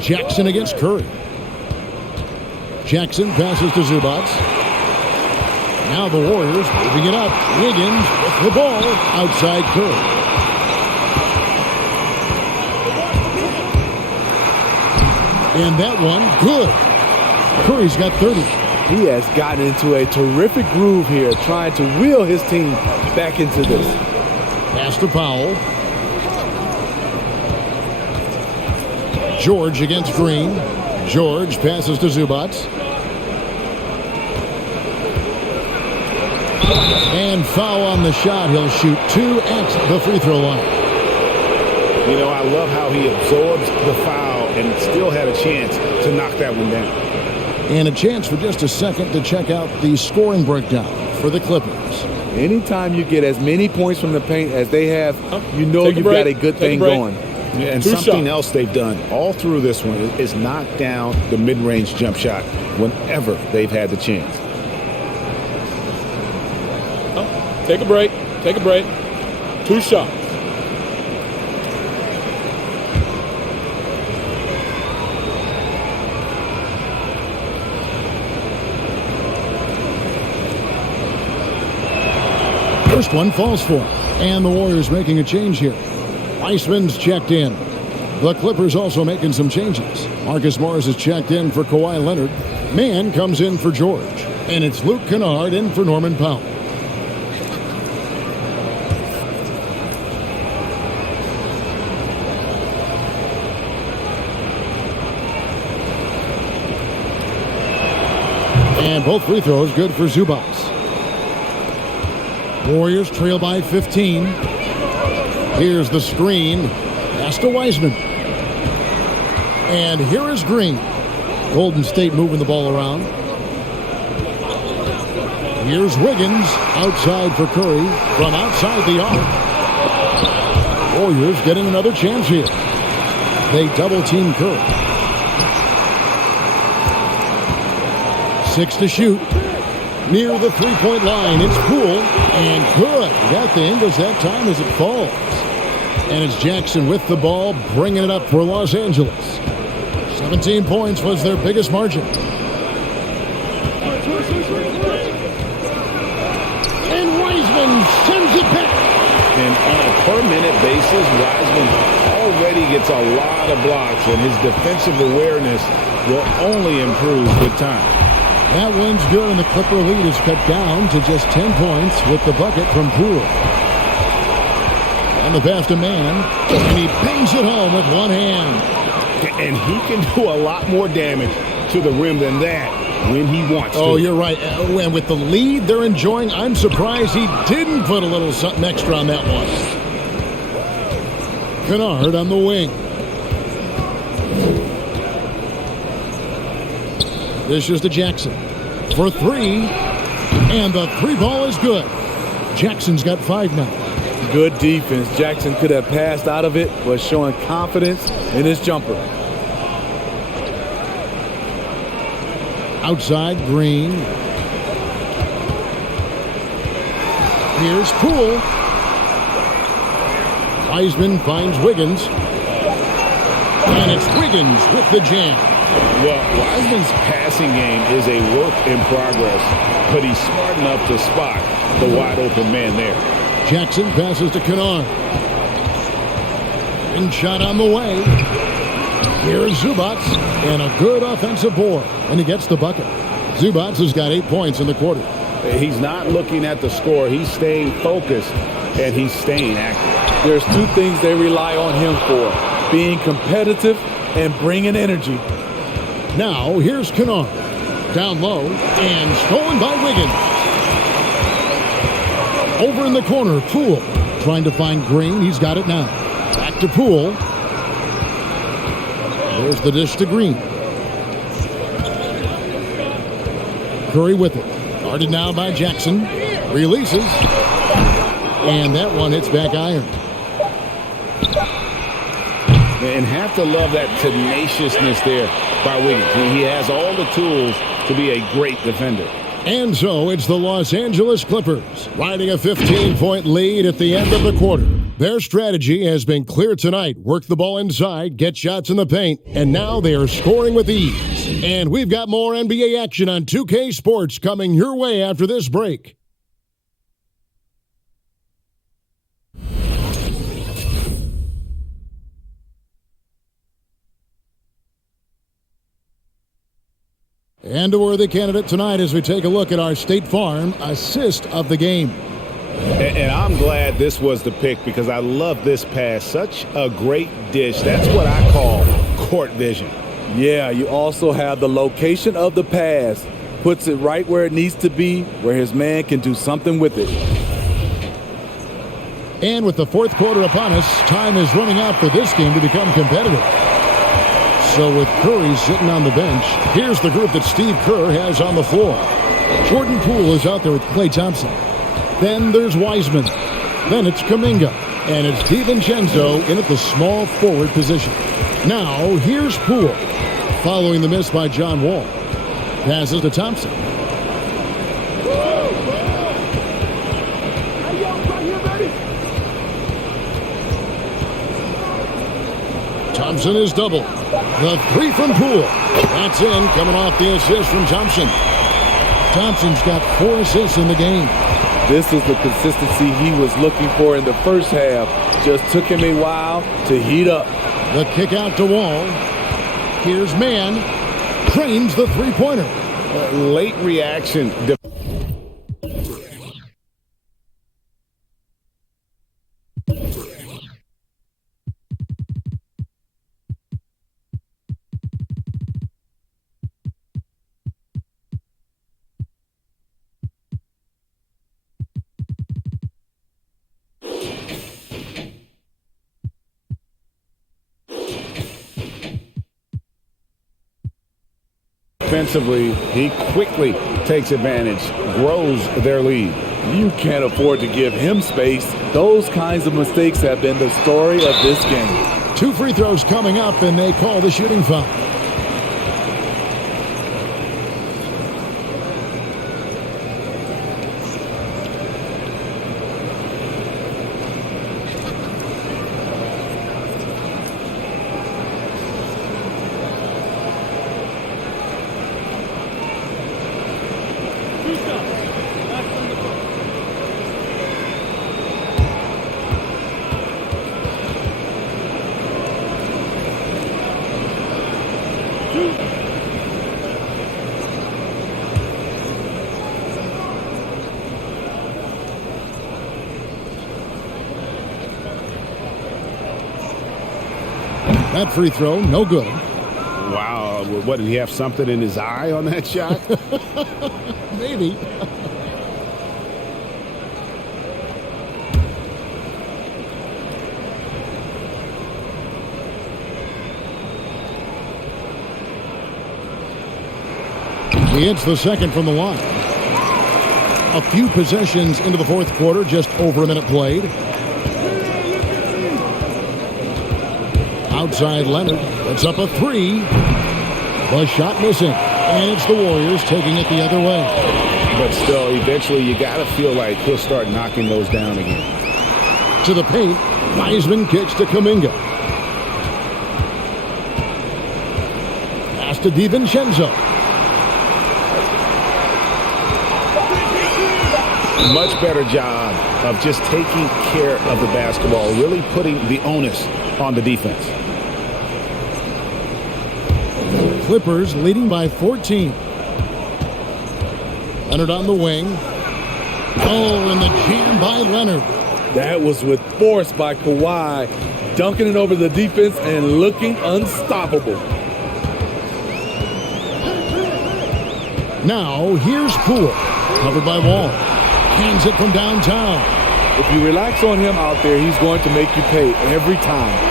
Jackson against Curry. Jackson passes to Zubats. Now the Warriors moving it up. Wiggins with the ball outside Curry. And that one, good. Curry's got 30. He has gotten into a terrific groove here, trying to wheel his team back into this. Pass to Powell. George against Green. George passes to Zubats. And foul on the shot. He'll shoot 2 at the free throw line. You know, I love how he absorbs the foul and still had a chance to knock that one down. And a chance for just a second to check out the scoring breakdown for the Clippers. Anytime you get as many points from the paint as they have, you know you've got a good thing going. Yeah, and something else they've done all through this one is knock down the mid-range jump shot whenever they've had the chance. Take a break. Take a break. 2 shots. First one falls for him. And the Warriors making a change here. Weissman's checked in. The Clippers also making some changes. Marcus Morris is checked in for Kawhi Leonard. Mann comes in for George. And it's Luke Kennard in for Norman Powell. And both free throws good for Zubats. Warriors trail by 15. Here's the screen. Pass to Weissman. And here is Green. Golden State moving the ball around. Here's Wiggins outside for Curry from outside the arc. Warriors getting another chance here. They double-team Curry. 6 to shoot. Near the three-point line, it's Poole, and good. Got the Ingles that time as it falls. And it's Jackson with the ball, bringing it up for Los Angeles. 17 points was their biggest margin. And Wiseman sends it back. And on a per-minute basis, Wiseman already gets a lot of blocks, and his defensive awareness will only improve with time. That one's good, and the Clipper lead is cut down to just 10 points with the bucket from Poole. And the pass to Man, and he bangs it home with one hand. And he can do a lot more damage to the rim than that when he wants to. Oh, you're right. And with the lead they're enjoying, I'm surprised he didn't put a little something extra on that one. Kennard on the wing. This is to Jackson for three, and the three ball is good. Jackson's got 5 now. Good defense. Jackson could have passed out of it, but showing confidence in his jumper. Outside, Green. Here's Poole. Wiseman finds Wiggins. And it's Wiggins with the jam. Well, Wiseman's passing game is a work in progress, but he's smart enough to spot the wide open man there. Jackson passes to Kennard. Ring shot on the way. Here's Zubats, and a good offensive board, and he gets the bucket. Zubats has got 8 points in the quarter. He's not looking at the score. He's staying focused, and he's staying active. There's 2 things they rely on him for: being competitive and bringing energy. Now, here's Kennard. Down low, and stolen by Wiggins. Over in the corner, Poole trying to find Green. He's got it now. Back to Poole. There's the dish to Green. Curry with it. Guarded now by Jackson. Releases. And that one hits back iron. And have to love that tenaciousness there by Wiggins. He has all the tools to be a great defender. And so it's the Los Angeles Clippers riding a 15-point lead at the end of the quarter. Their strategy has been clear tonight. Work the ball inside, get shots in the paint, and now they are scoring with ease. And we've got more NBA action on 2K Sports coming your way after this break. And a worthy candidate tonight as we take a look at our State Farm assist of the game. And I'm glad this was the pick because I love this pass. Such a great dish. That's what I call court vision. Yeah, you also have the location of the pass. Puts it right where it needs to be, where his man can do something with it. And with the fourth quarter upon us, time is running out for this game to become competitive. So with Curry sitting on the bench, here's the group that Steve Kerr has on the floor. Jordan Poole is out there with Klay Thompson. Then there's Wiseman. Then it's Kuminga. And it's DiVincenzo in at the small forward position. Now, here's Poole. Following the miss by John Wall. Passes to Thompson. Thompson is double. The three from Poole. That's in, coming off the assist from Thompson. Thompson's got 4 assists in the game. This is the consistency he was looking for in the first half. Just took him a while to heat up. The kick out to Wall. Here's Man. Cranes the three-pointer. Late reaction. Defensively, he quickly takes advantage, grows their lead. You can't afford to give him space. Those kinds of mistakes have been the story of this game. 2 free throws coming up, and they call the shooting foul. That free throw, no good. Wow, what, did he have something in his eye on that shot? Maybe. He hits the second from the line. A few possessions into the fourth quarter, just over a minute played. Outside Leonard, that's up a 3. The shot missing, and it's the Warriors taking it the other way. But still, eventually you got to feel like he'll start knocking those down again. To the paint, Wiseman kicks to Kuminga. Pass to DiVincenzo. Much better job of just taking care of the basketball, really putting the onus on the defense. Clippers leading by 14. Leonard on the wing. Oh, and the jam by Leonard. That was with force by Kawhi, dunking it over the defense and looking unstoppable. Now, here's Poole, covered by Wall. Hands it from downtown. If you relax on him out there, he's going to make you pay every time.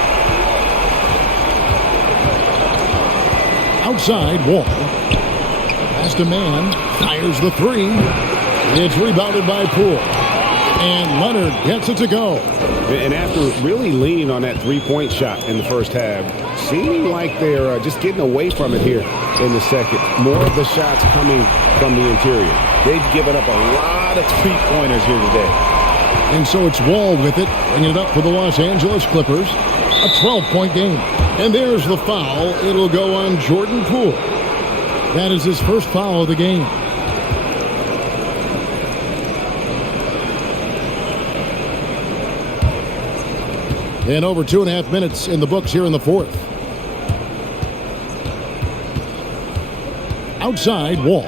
Outside, Wall. Pass to Man. Fires the 3. It's rebounded by Poole. And Leonard gets it to go. And after really leaning on that three-point shot in the first half, seeming like they're just getting away from it here in the second. More of the shots coming from the interior. They've given up a lot of three-pointers here today. And so it's Wall with it, bringing it up for the Los Angeles Clippers. A 12-point game. And there's the foul. It'll go on Jordan Poole. That is his first foul of the game. And over 2.5 minutes in the books here in the fourth. Outside, Wall.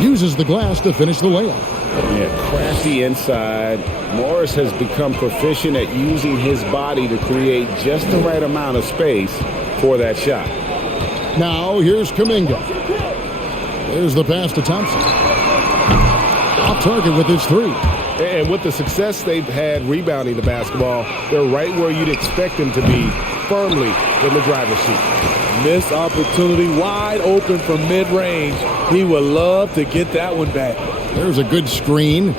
Uses the glass to finish the layup. Yeah, crafty inside. Morris has become proficient at using his body to create just the right amount of space for that shot. Now, here's Kuminga. There's the pass to Thompson. Off target with his 3. And with the success they've had rebounding the basketball, they're right where you'd expect them to be, firmly in the driver's seat. Missed opportunity, wide open from mid-range. He would love to get that one back. There's a good screen.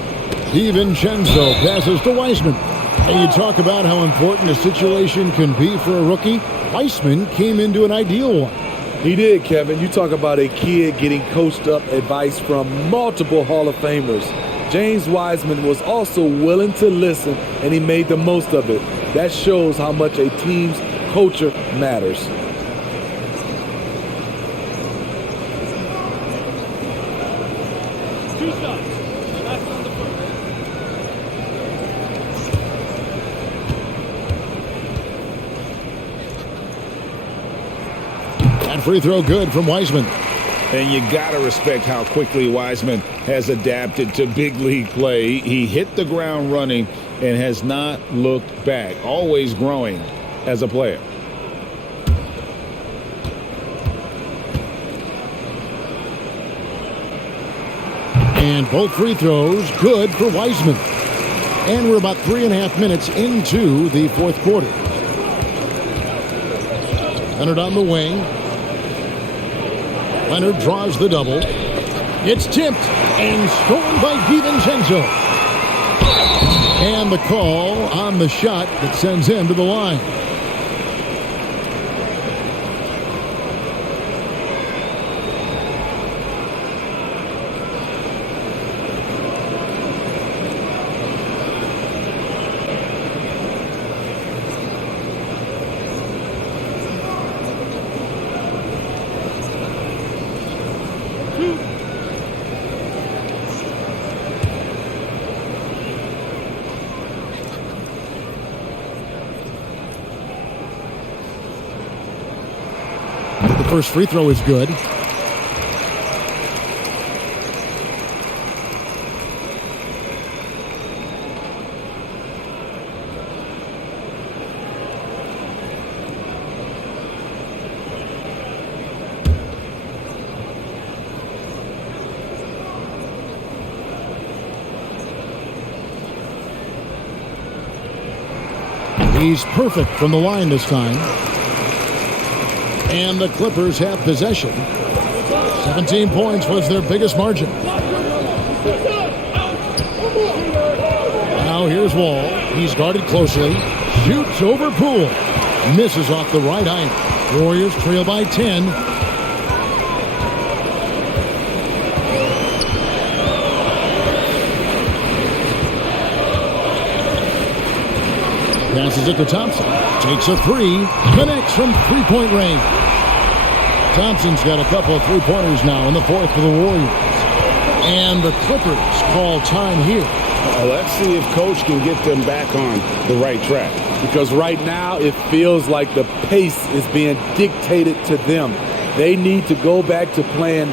DiVincenzo passes to Wiseman. And you talk about how important a situation can be for a rookie. Wiseman came into an ideal one. He did, Kevin. You talk about a kid getting coached up advice from multiple Hall of Famers. James Wiseman was also willing to listen, and he made the most of it. That shows how much a team's culture matters. That free throw good from Wiseman. And you got to respect how quickly Wiseman has adapted to big league play. He hit the ground running and has not looked back, always growing as a player. And both free throws good for Wiseman. And we're about 3.5 minutes into the fourth quarter. Leonard on the wing. Leonard draws the double. It's tipped and stolen by DiVincenzo. And the call on the shot that sends him to the line. The first free throw is good. He's perfect from the line this time. And the Clippers have possession. 17 points was their biggest margin. Now here's Wall. He's guarded closely. Shoots over Poole. Misses off the right iron. Warriors trail by 10. Passes it to Thompson. Takes a three. Connects from three-point range. Thompson's got a couple of three-pointers now in the fourth for the Warriors. And the Clippers call time here. Let's see if Coach can get them back on the right track. Because right now it feels like the pace is being dictated to them. They need to go back to playing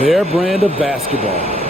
their brand of basketball.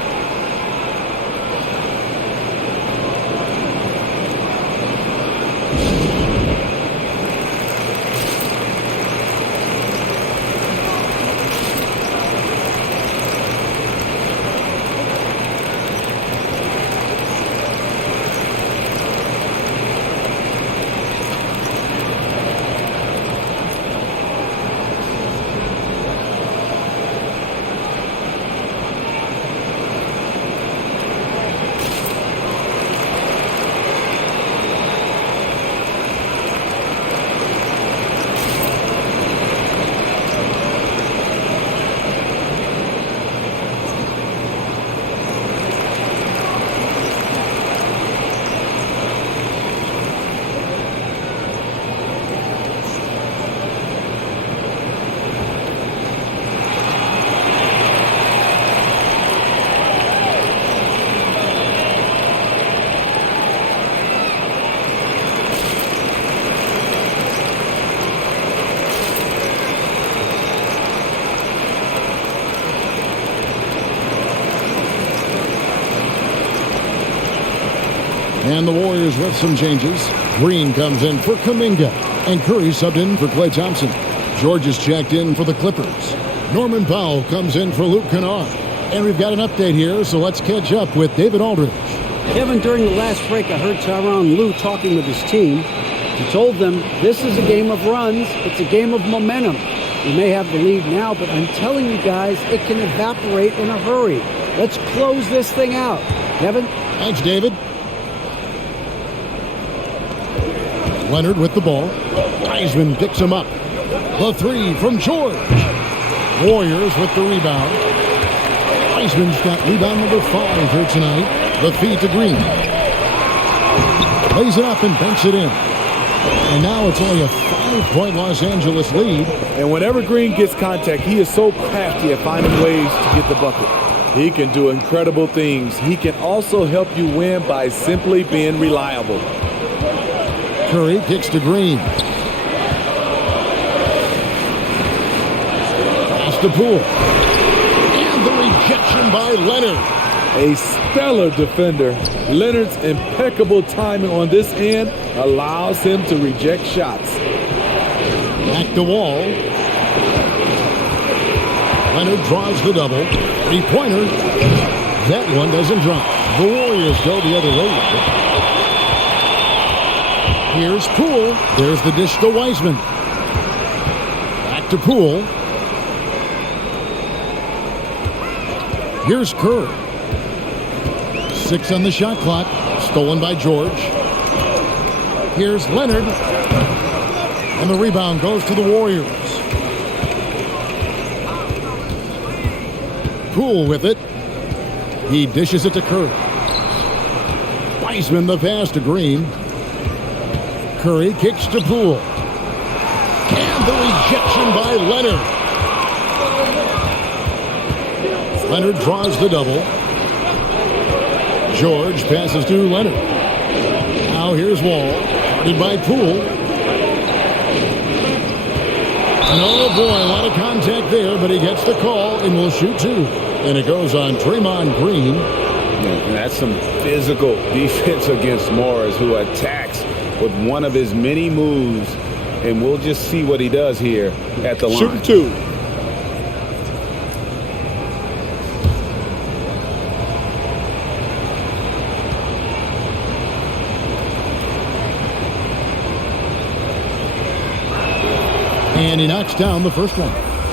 And the Warriors with some changes. Green comes in for Kuminga. And Curry subbed in for Klay Thompson. George is checked in for the Clippers. Norman Powell comes in for Luke Kennard. And we've got an update here, so let's catch up with David Aldridge. Kevin, during the last break, I heard Tyronn Lue talking with his team. He told them, this is a game of runs. It's a game of momentum. We may have the lead now, but I'm telling you guys, it can evaporate in a hurry. Let's close this thing out. Kevin? Thanks, David. Leonard with the ball. Wiseman picks him up. The three from George. Warriors with the rebound. Wiseman's got rebound number 5 here tonight. The feed to Green. Lays it up and banks it in. And now it's only a 5-point Los Angeles lead. And whenever Green gets contact, he is so crafty at finding ways to get the bucket. He can do incredible things. He can also help you win by simply being reliable. Curry kicks to Green. Pass to Poole. And the rejection by Leonard. A stellar defender. Leonard's impeccable timing on this end allows him to reject shots. Back to Wall. Leonard draws the double. Three-pointer. That one doesn't drop. The Warriors go the other way. Here's Poole. There's the dish to Wiseman. Back to Poole. Here's Curry. 6 on the shot clock. Stolen by George. Here's Leonard. And the rebound goes to the Warriors. Poole with it. He dishes it to Curry. Wiseman the pass to Green. Curry kicks to Poole. And the rejection by Leonard. Leonard draws the double. George passes to Leonard. Now here's Wall. Guarded by Poole. Oh boy, a lot of contact there, but he gets the call and will shoot 2. And it goes on Draymond Green. And that's some physical defense against Morris, who attacks with one of his many moves. And we'll just see what he does here at the line. Shooting 2. And he knocks down the first one.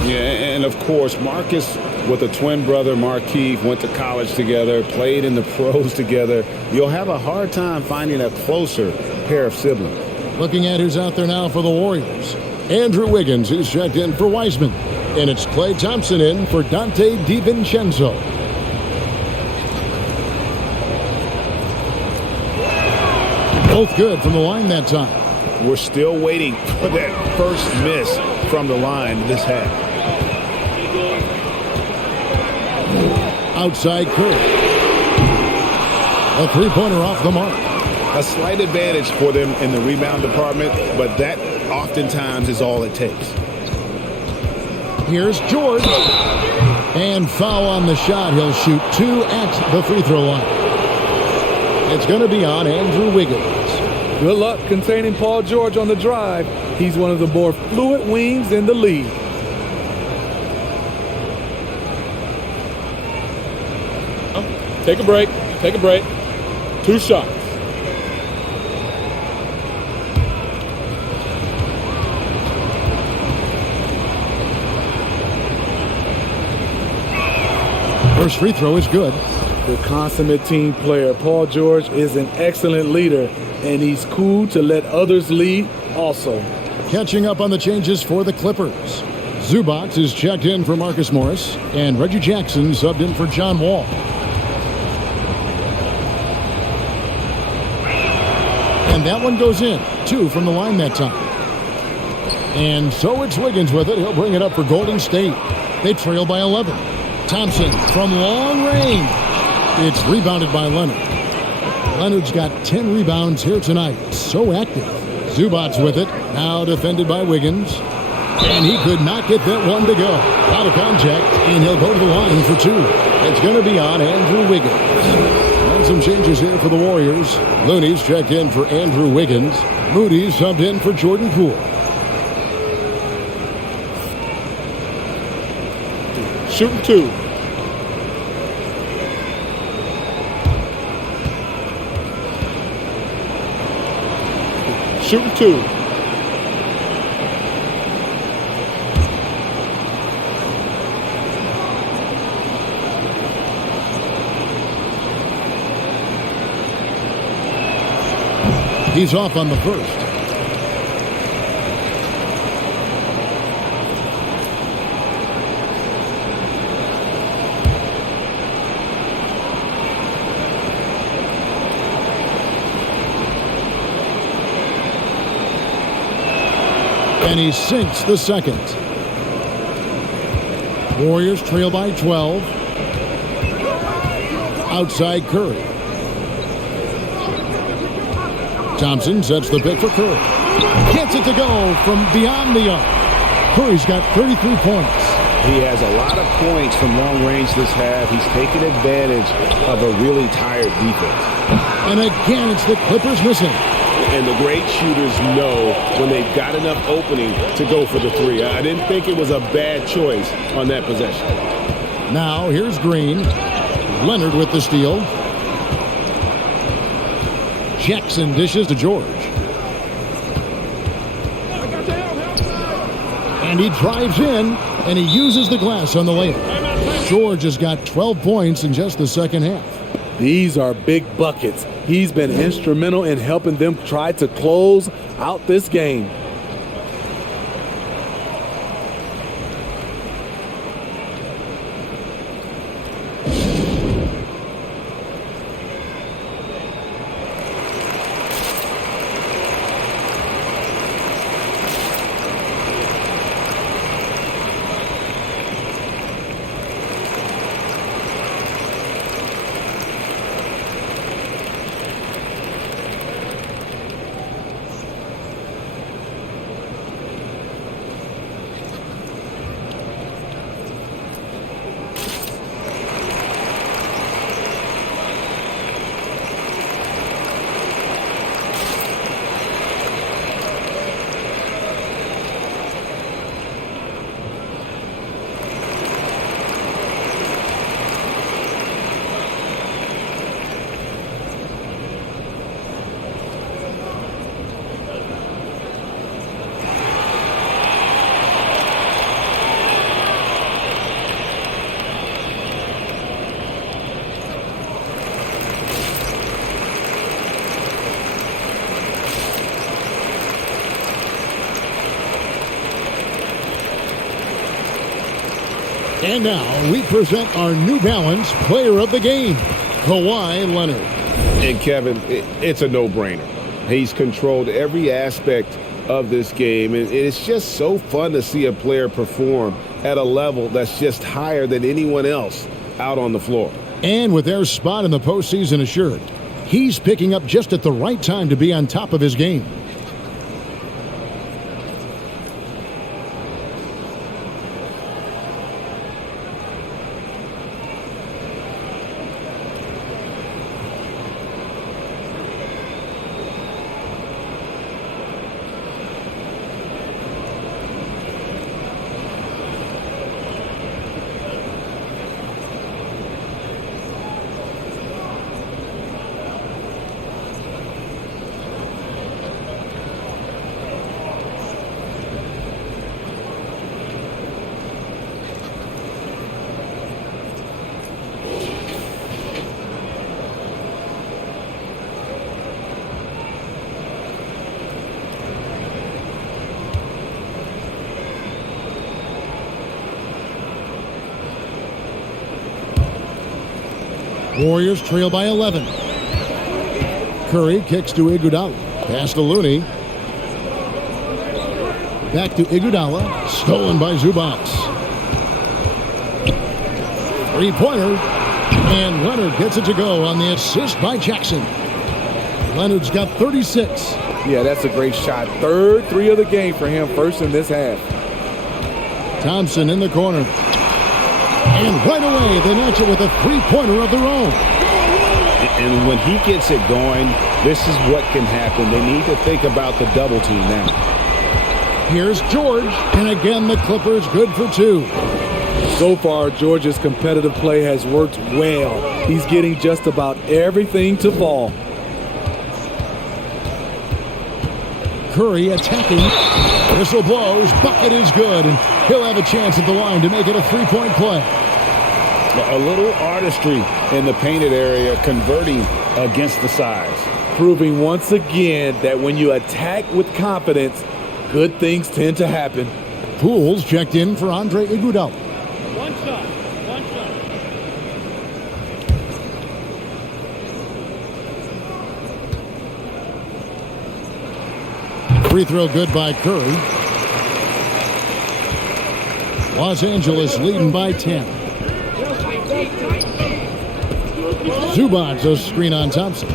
Yeah, and of course, Marcus with a twin brother, Markieff, went to college together, played in the pros together. You'll have a hard time finding a closer pair of siblings. Looking at who's out there now for the Warriors. Andrew Wiggins, who's checked in for Wiseman. And it's Klay Thompson in for Dante DiVincenzo. Both good from the line that time. We're still waiting for that first miss from the line this half. Outside Curry. A three-pointer off the mark. A slight advantage for them in the rebound department, but that oftentimes is all it takes. Here's George. And foul on the shot. He'll shoot 2 at the free throw line. It's going to be on Andrew Wiggins. Good luck containing Paul George on the drive. He's one of the more fluid wings in the league. Take a break. Take a break. 2 shots. First free throw is good. The consummate team player, Paul George, is an excellent leader, and he's cool to let others lead also. Catching up on the changes for the Clippers. Zubac is checked in for Marcus Morris, and Reggie Jackson subbed in for John Wall. And that one goes in. 2 from the line that time. And so it's Wiggins with it. He'll bring it up for Golden State. They trail by 11. Thompson from long range. It's rebounded by Leonard. Leonard's got 10 rebounds here tonight. So active. Zubac with it. Now defended by Wiggins. And he could not get that one to go. Out of contact, and he'll go to the line for 2. It's going to be on Andrew Wiggins. And some changes here for the Warriors. Looney's checked in for Andrew Wiggins. Moody's subbed in for Jordan Poole. Shooting 2. Shooting 2. He's off on the first. And he sinks the second. Warriors trail by 12. Outside Curry. Thompson sets the pick for Curry. Gets it to go from beyond the arc. Curry's got 33 points. He has a lot of points from long range this half. He's taken advantage of a really tired defense. And again, it's the Clippers missing. And the great shooters know when they've got enough opening to go for the 3. I didn't think it was a bad choice on that possession. Now here's Green. Leonard with the steal. Jackson dishes to George. And he drives in, and he uses the glass on the layup. George has got 12 points in just the second half. These are big buckets. He's been instrumental in helping them try to close out this game. And now we present our New Balance Player of the Game, Kawhi Leonard. And Kevin, it's a no-brainer. He's controlled every aspect of this game, and it's just so fun to see a player perform at a level that's just higher than anyone else out on the floor. And with their spot in the postseason assured, he's picking up just at the right time to be on top of his game. Warriors trail by 11. Curry kicks to Iguodala. Pass to Looney. Back to Iguodala. Stolen by Zubac. Three-pointer. And Leonard gets it to go on the assist by Jackson. Leonard's got 36. Yeah, that's a great shot. Third three of the game for him, first in this half. Thompson in the corner. And right away, they match it with a three-pointer of their own. And when he gets it going, this is what can happen. They need to think about the double team now. Here's George, and again the Clippers good for two. So far, George's competitive play has worked well. He's getting just about everything to fall. Curry attacking. Whistle blows. Bucket is good, and he'll have a chance at the line to make it a three-point play. A little artistry in the painted area, converting against the size. Proving once again that when you attack with confidence, good things tend to happen. Pools checked in for Andre Iguodala. One shot. Free throw good by Curry. Los Angeles leading by 10. Zubac, a screen on Thompson.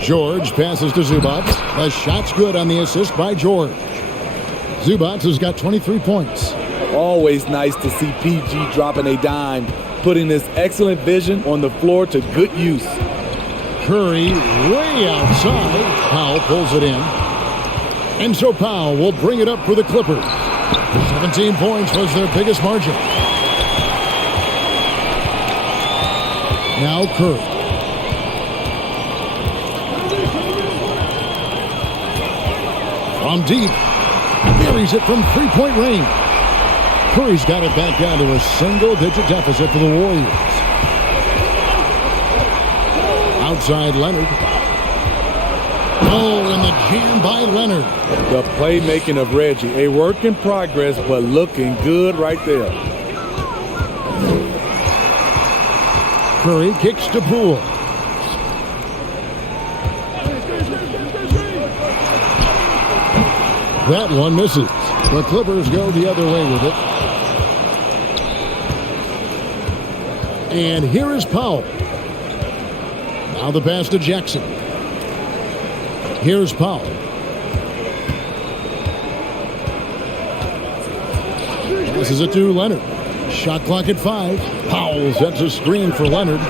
George passes to Zubac. The shot's good on the assist by George. Zubac has got 23 points. Always nice to see PG dropping a dime, putting his excellent vision on the floor to good use. Curry way outside. Powell pulls it in. And so Powell will bring it up for the Clippers. 17 points was their biggest margin. Now Curry. From deep. Buries it from three-point range. Curry's got it back down to a single-digit deficit for the Warriors. Outside Leonard. Oh, and the jam by Leonard. The playmaking of Reggie, a work in progress, but looking good right there. Curry kicks to Poole. That one misses. The Clippers go the other way with it. And here is Powell. Now the pass to Jackson. Here's Powell. Passes it to Leonard. Shot clock at 5. Powell sets a screen for Leonard.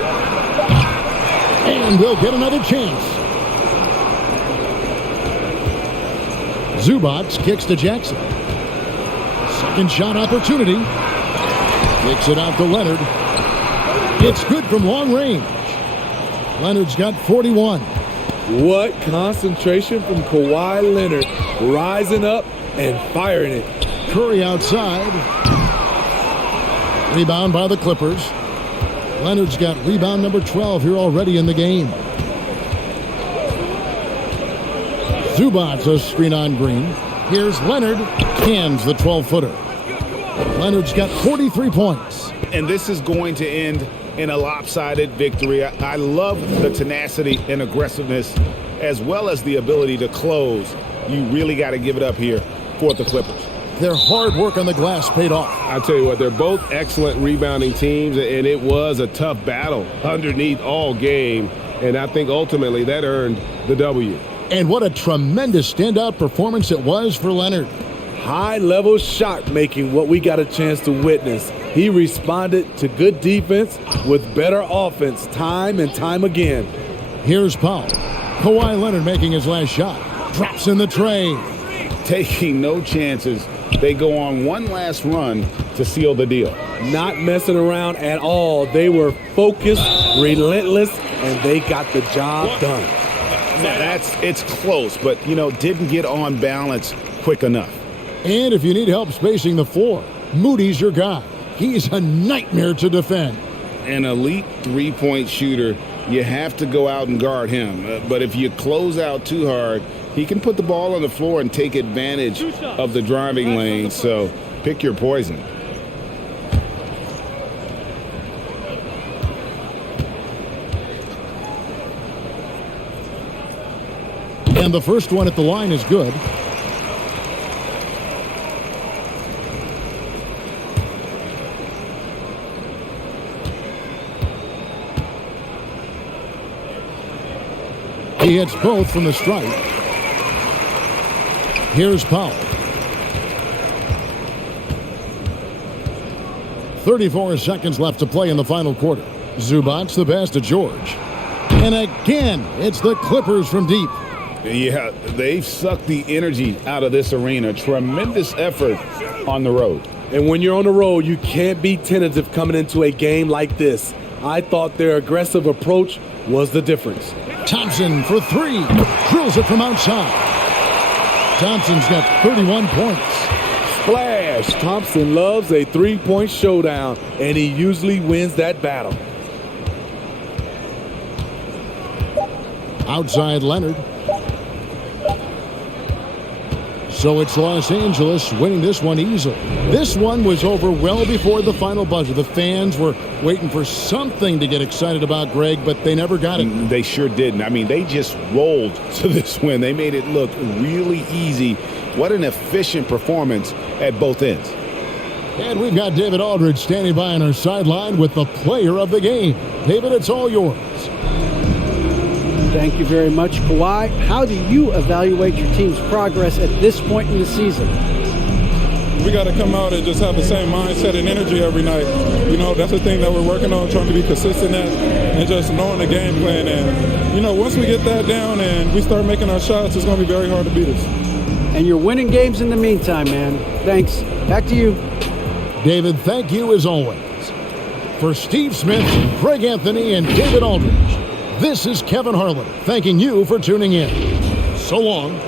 And they'll get another chance. Zubats kicks to Jackson. Second shot opportunity. Kicks it out to Leonard. It's good from long range. Leonard's got 41. What concentration from Kawhi Leonard, rising up and firing it. Curry outside. Rebound by the Clippers. Leonard's got rebound number 12 here already in the game. Zubats a screen on Green. Here's Leonard. Cans the 12-footer. Leonard's got 43 points. And this is going to end in a lopsided victory. I love the tenacity and aggressiveness as well as the ability to close. You really got to give it up here for the Clippers. Their hard work on the glass paid off. I tell you what, they're both excellent rebounding teams, and it was a tough battle underneath all game. And I think ultimately that earned the W. And what a tremendous standout performance it was for Leonard. High-level shot making, what we got a chance to witness. He responded to good defense with better offense time and time again. Here's Powell. Kawhi Leonard making his last shot. Drops in the tray. Taking no chances. They go on one last run to seal the deal. Not messing around at all. They were focused, relentless, and they got the job done. Now it's close, but, didn't get on balance quick enough. And if you need help spacing the floor, Moody's your guy. He's a nightmare to defend. An elite three-point shooter, you have to go out and guard him. But if you close out too hard, he can put the ball on the floor and take advantage of the driving lane. So pick your poison. And the first one at the line is good. He hits both from the stripe. Here's Powell. 34 seconds left to play in the final quarter. Zubats the pass to George. And again, it's the Clippers from deep. Yeah, they've sucked the energy out of this arena. Tremendous effort on the road. And when you're on the road, you can't be tentative coming into a game like this. I thought their aggressive approach was the difference. Thompson for 3. Drills it from outside. Thompson's got 31 points. Splash! Thompson loves a three-point showdown, and he usually wins that battle. Outside Leonard. So it's Los Angeles winning this one easily. This one was over well before the final buzzer. The fans were waiting for something to get excited about, Greg, but they never got it. They sure didn't. I mean, they just rolled to this win. They made it look really easy. What an efficient performance at both ends. And we've got David Aldridge standing by on our sideline with the player of the game. David, it's all yours. Thank you very much, Kawhi. How do you evaluate your team's progress at this point in the season? We got to come out and just have the same mindset and energy every night. That's the thing that we're working on, trying to be consistent at and just knowing the game plan. And, once we get that down and we start making our shots, it's going to be very hard to beat us. And you're winning games in the meantime, man. Thanks. Back to you. David, thank you as always. For Steve Smith, Craig Anthony, and David Aldridge, this is Kevin Harlan thanking you for tuning in. So long.